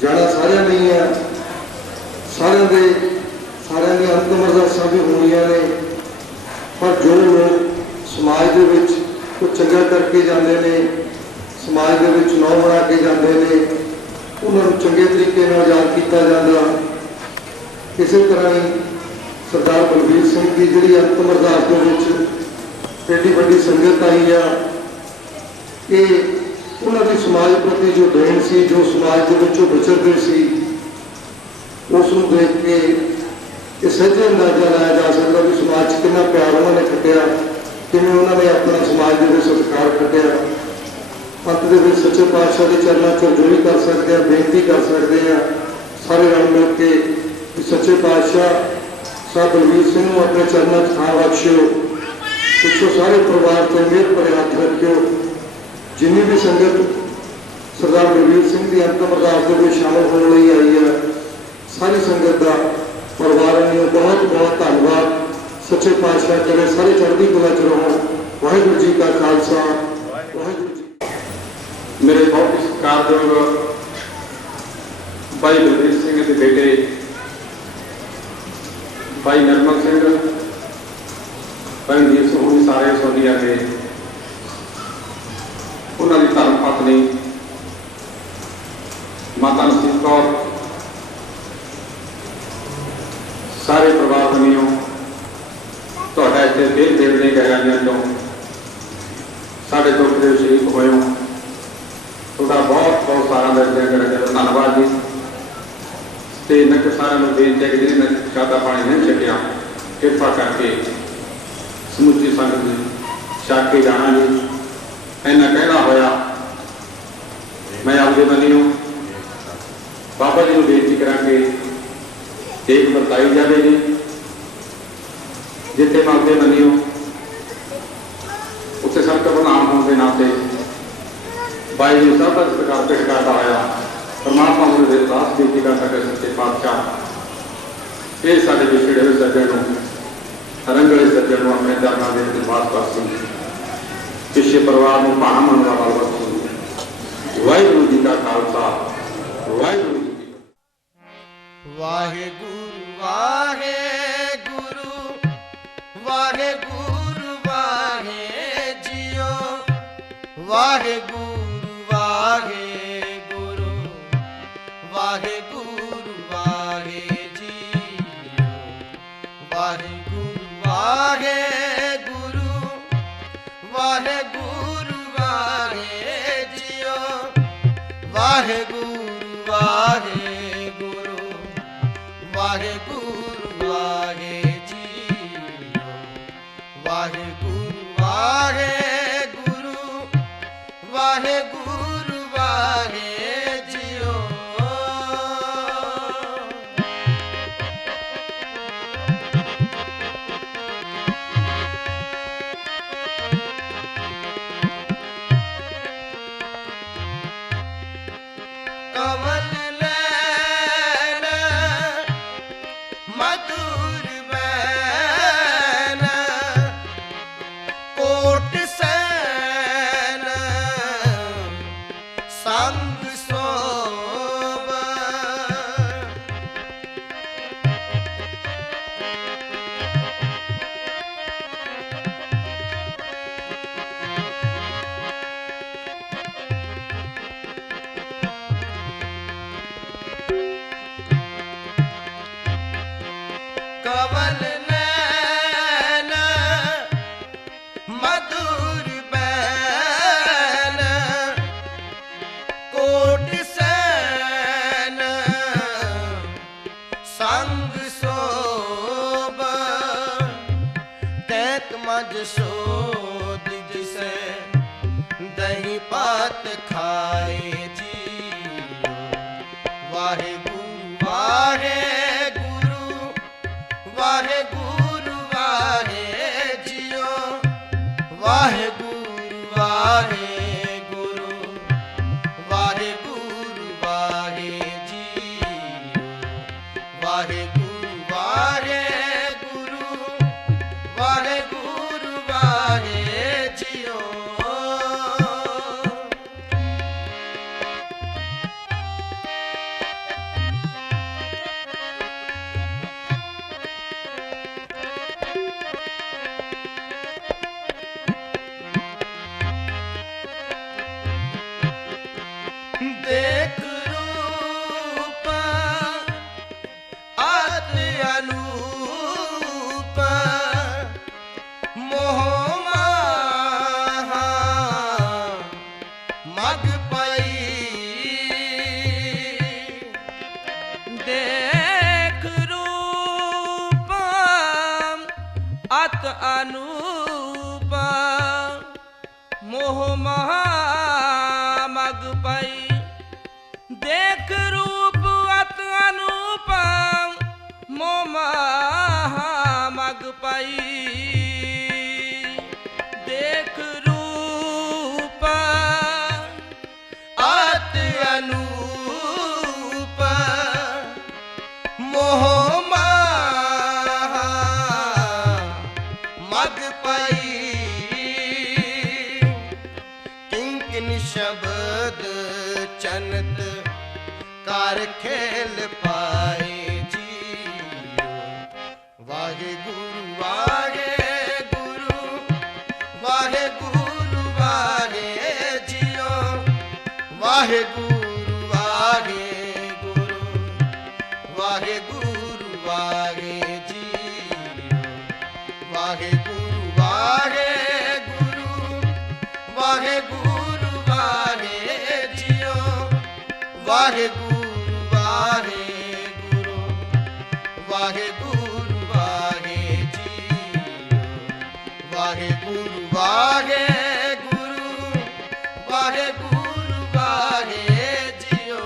जाना सारिਆਂ नहीं है, सारिਆਂ दी अंतिम अरदासां भी होणीआं ने, पर जो लोग समाज के विच कुछ चंगा करके जाते हैं, समाज के विच नौ बना के जाते हैं, उन्होंने चंगे तरीके नाल याद किया जाता। इस तरह ही सरदार बलवीर सिंह की जी अंतिम अरदास के एडी वड्डी संगत आई आ कि उन्होंने समाज प्रति जो देन सी, जो समाज के विचों विचरते सी, उसनूं देख के ये सहजे अंदाजा लाया जा सकता भी समाज च कितना प्यार उन्होंने खटिया, किवें उन्होंने अपना समाज के सत्कार कटिया। अंत के सच्चे पातशाह के चरणों च अर्जोई कर सकते हैं, बेनती कर सकते हैं सारे रल मिल के कि सच्चे पातशाह साहब बलवीर सिंह को अपने चरणों च थां बख्शियो, पिछों सारे परिवार से मेहर भरे हाथ रखियो। जिन्नी भी संगत सरदार बलवीर सिंह की अंतिम अरदास में शामिल होने लई आई है, सारी संगत का परिवार ने बहुत बहुत धन्यवाद। सच्चे पातशाह करे सारे चढ़ती कला च रहो। वाहिगुरू जी का खालसा वाहिगुरू जी। मेरे बहुत ही सत्कारयोग भाई बलवीर सिंह के बेटे भाई नरमल सिंह, भाई रणजीत सिंह सारे सौलिया के उन्होंने धर्म पत्नी माता नसीब कौर, सारे परिवार बनियो तुहाडा इत्थे देर देर ने गहराइयां चों साडे दुख दे शरीक होए हो। तुहाडा बहुत बहुत सारा दर्जा कर धन्नवाद जी। तो मैं सारे बेनती है कि जिन्हें शादा पानी नहीं छड्डिया कृपा करके समुची संगत ने छक के जाना जी। इन्ना कहना होया मैं आपके बनियो बाबा जी को बेनती करा के एक बरताई जाए जी। जिथे मंगते बनियो उत्थे सब प्रधान होने के नाते बाई जी सब का सत्कार पेश करता होया परमात्मा को अरदास बेनती कर सके सच्चे पातशाह ये सारे विछड़े हुए सज्जन रंगले सज्जन अपने दरबार के वास वासी पिछले परिवार को पावन का बल बख्शो। वाहिगुरू जी का खालसा, वाहिगुरू जी की फतेह। वाहेगुरु वाहेगुरु वाहेगुरु वाहे जियो, वाहेगुरु वाहेगुरु वाहेगुरु वाहे जियो, वाहेगुरु वाहेगुरु वाहेगुरु वाहे जियो, वाहेगुरु वाहेगुरु वाहेगुरु वाहे जियो, वाहेगुरु वाहेगुरु वाहेगुरु वाहे जियो। कमल नैन मधुर बैन, कोट सैन संग सोब, कमल नैन मधुर बैन, कोट सैन संग सोब, तैत मज सोद जिसे दही पात खाए जियो, वाहेगुरु वाहेगुरु वाहेगुरु वाहे जियो, वाहेगुरु वाहेगुरु वाहेगुरु वाहे जियो, वाहेगुरु वाहेगुरु वाहेगुरु वाहे जियो। देख रूप अति अनूप, मोह माहा मग पई, देख रूप अत अनूप, मोह महा मग पई, देख रूप अत अनूप, मोह महा मग पई, देख रूप अत अनूप, मोह महा मग पई, किंकिन शब्द चनत कार खेल पाए जियो, वाहेगुरु वाहेगुरु वाहेगुरु वाहे जियो, वाहेगुरु वाहेगुरु वाहेगुरु वाहे जियो, वाहेगुरु वाहेगुरु वाहेगुरु वाहे जियो, वाहेगुरु वाहेगुरु वाहेगुरु वाहे जियो, वाहेगुरु वाहेगुरु वाहेगुरु वाहे जियो।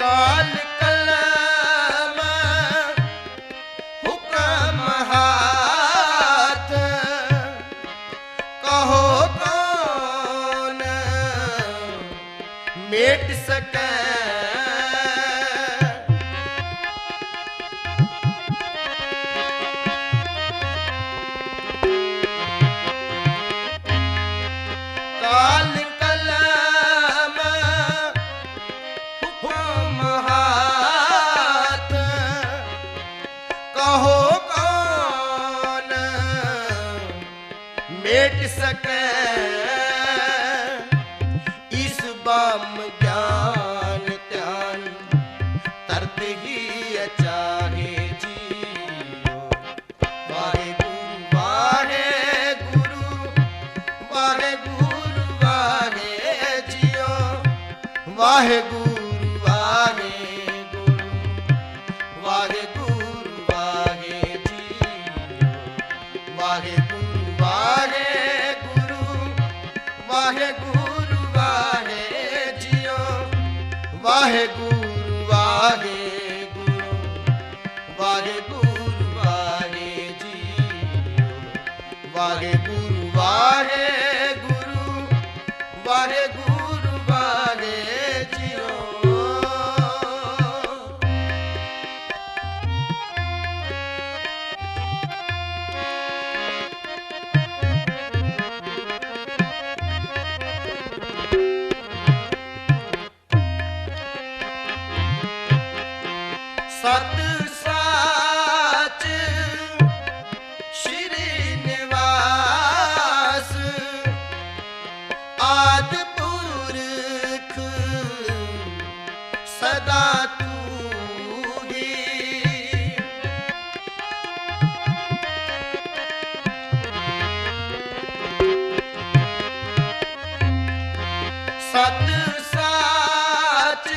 काल कला सकै। काल कलम हुकुम हाथ, कहो कौन मेट सकै। इस बाम ज्ञान ध्यान तरत ही अचाहे जियो। वाहे गुरु वाहे गुरु, वाहे गुरु वाहे जियो। वाहे गुरु वाहे गुरु, वाहे गुरु वाहे जियो। वाहे गुरु वाहे गुरु, वाहे गुरु वाहे जियो। वाहे गुरु वाहे गुरु, वाहे गुरु वाहे जियो। वाहे गुरु वाहे गुरु, वाहे गुरु वाहे जियो। सत साच श्री निवास, आदि पुरख सदा तू ही। सत साच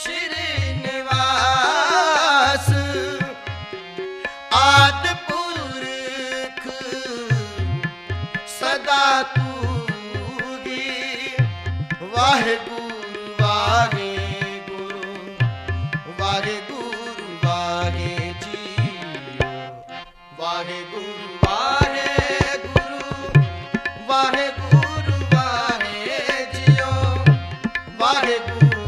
श्री निवास, आदि पुरख सदा तू ही। वाहे गुरु वाहे गुरु, वाहे गुरु वाहे जियो। वाहे गुरु वाहे गुरु, वाहे गुरु वाहे जियो। वाहे गुरु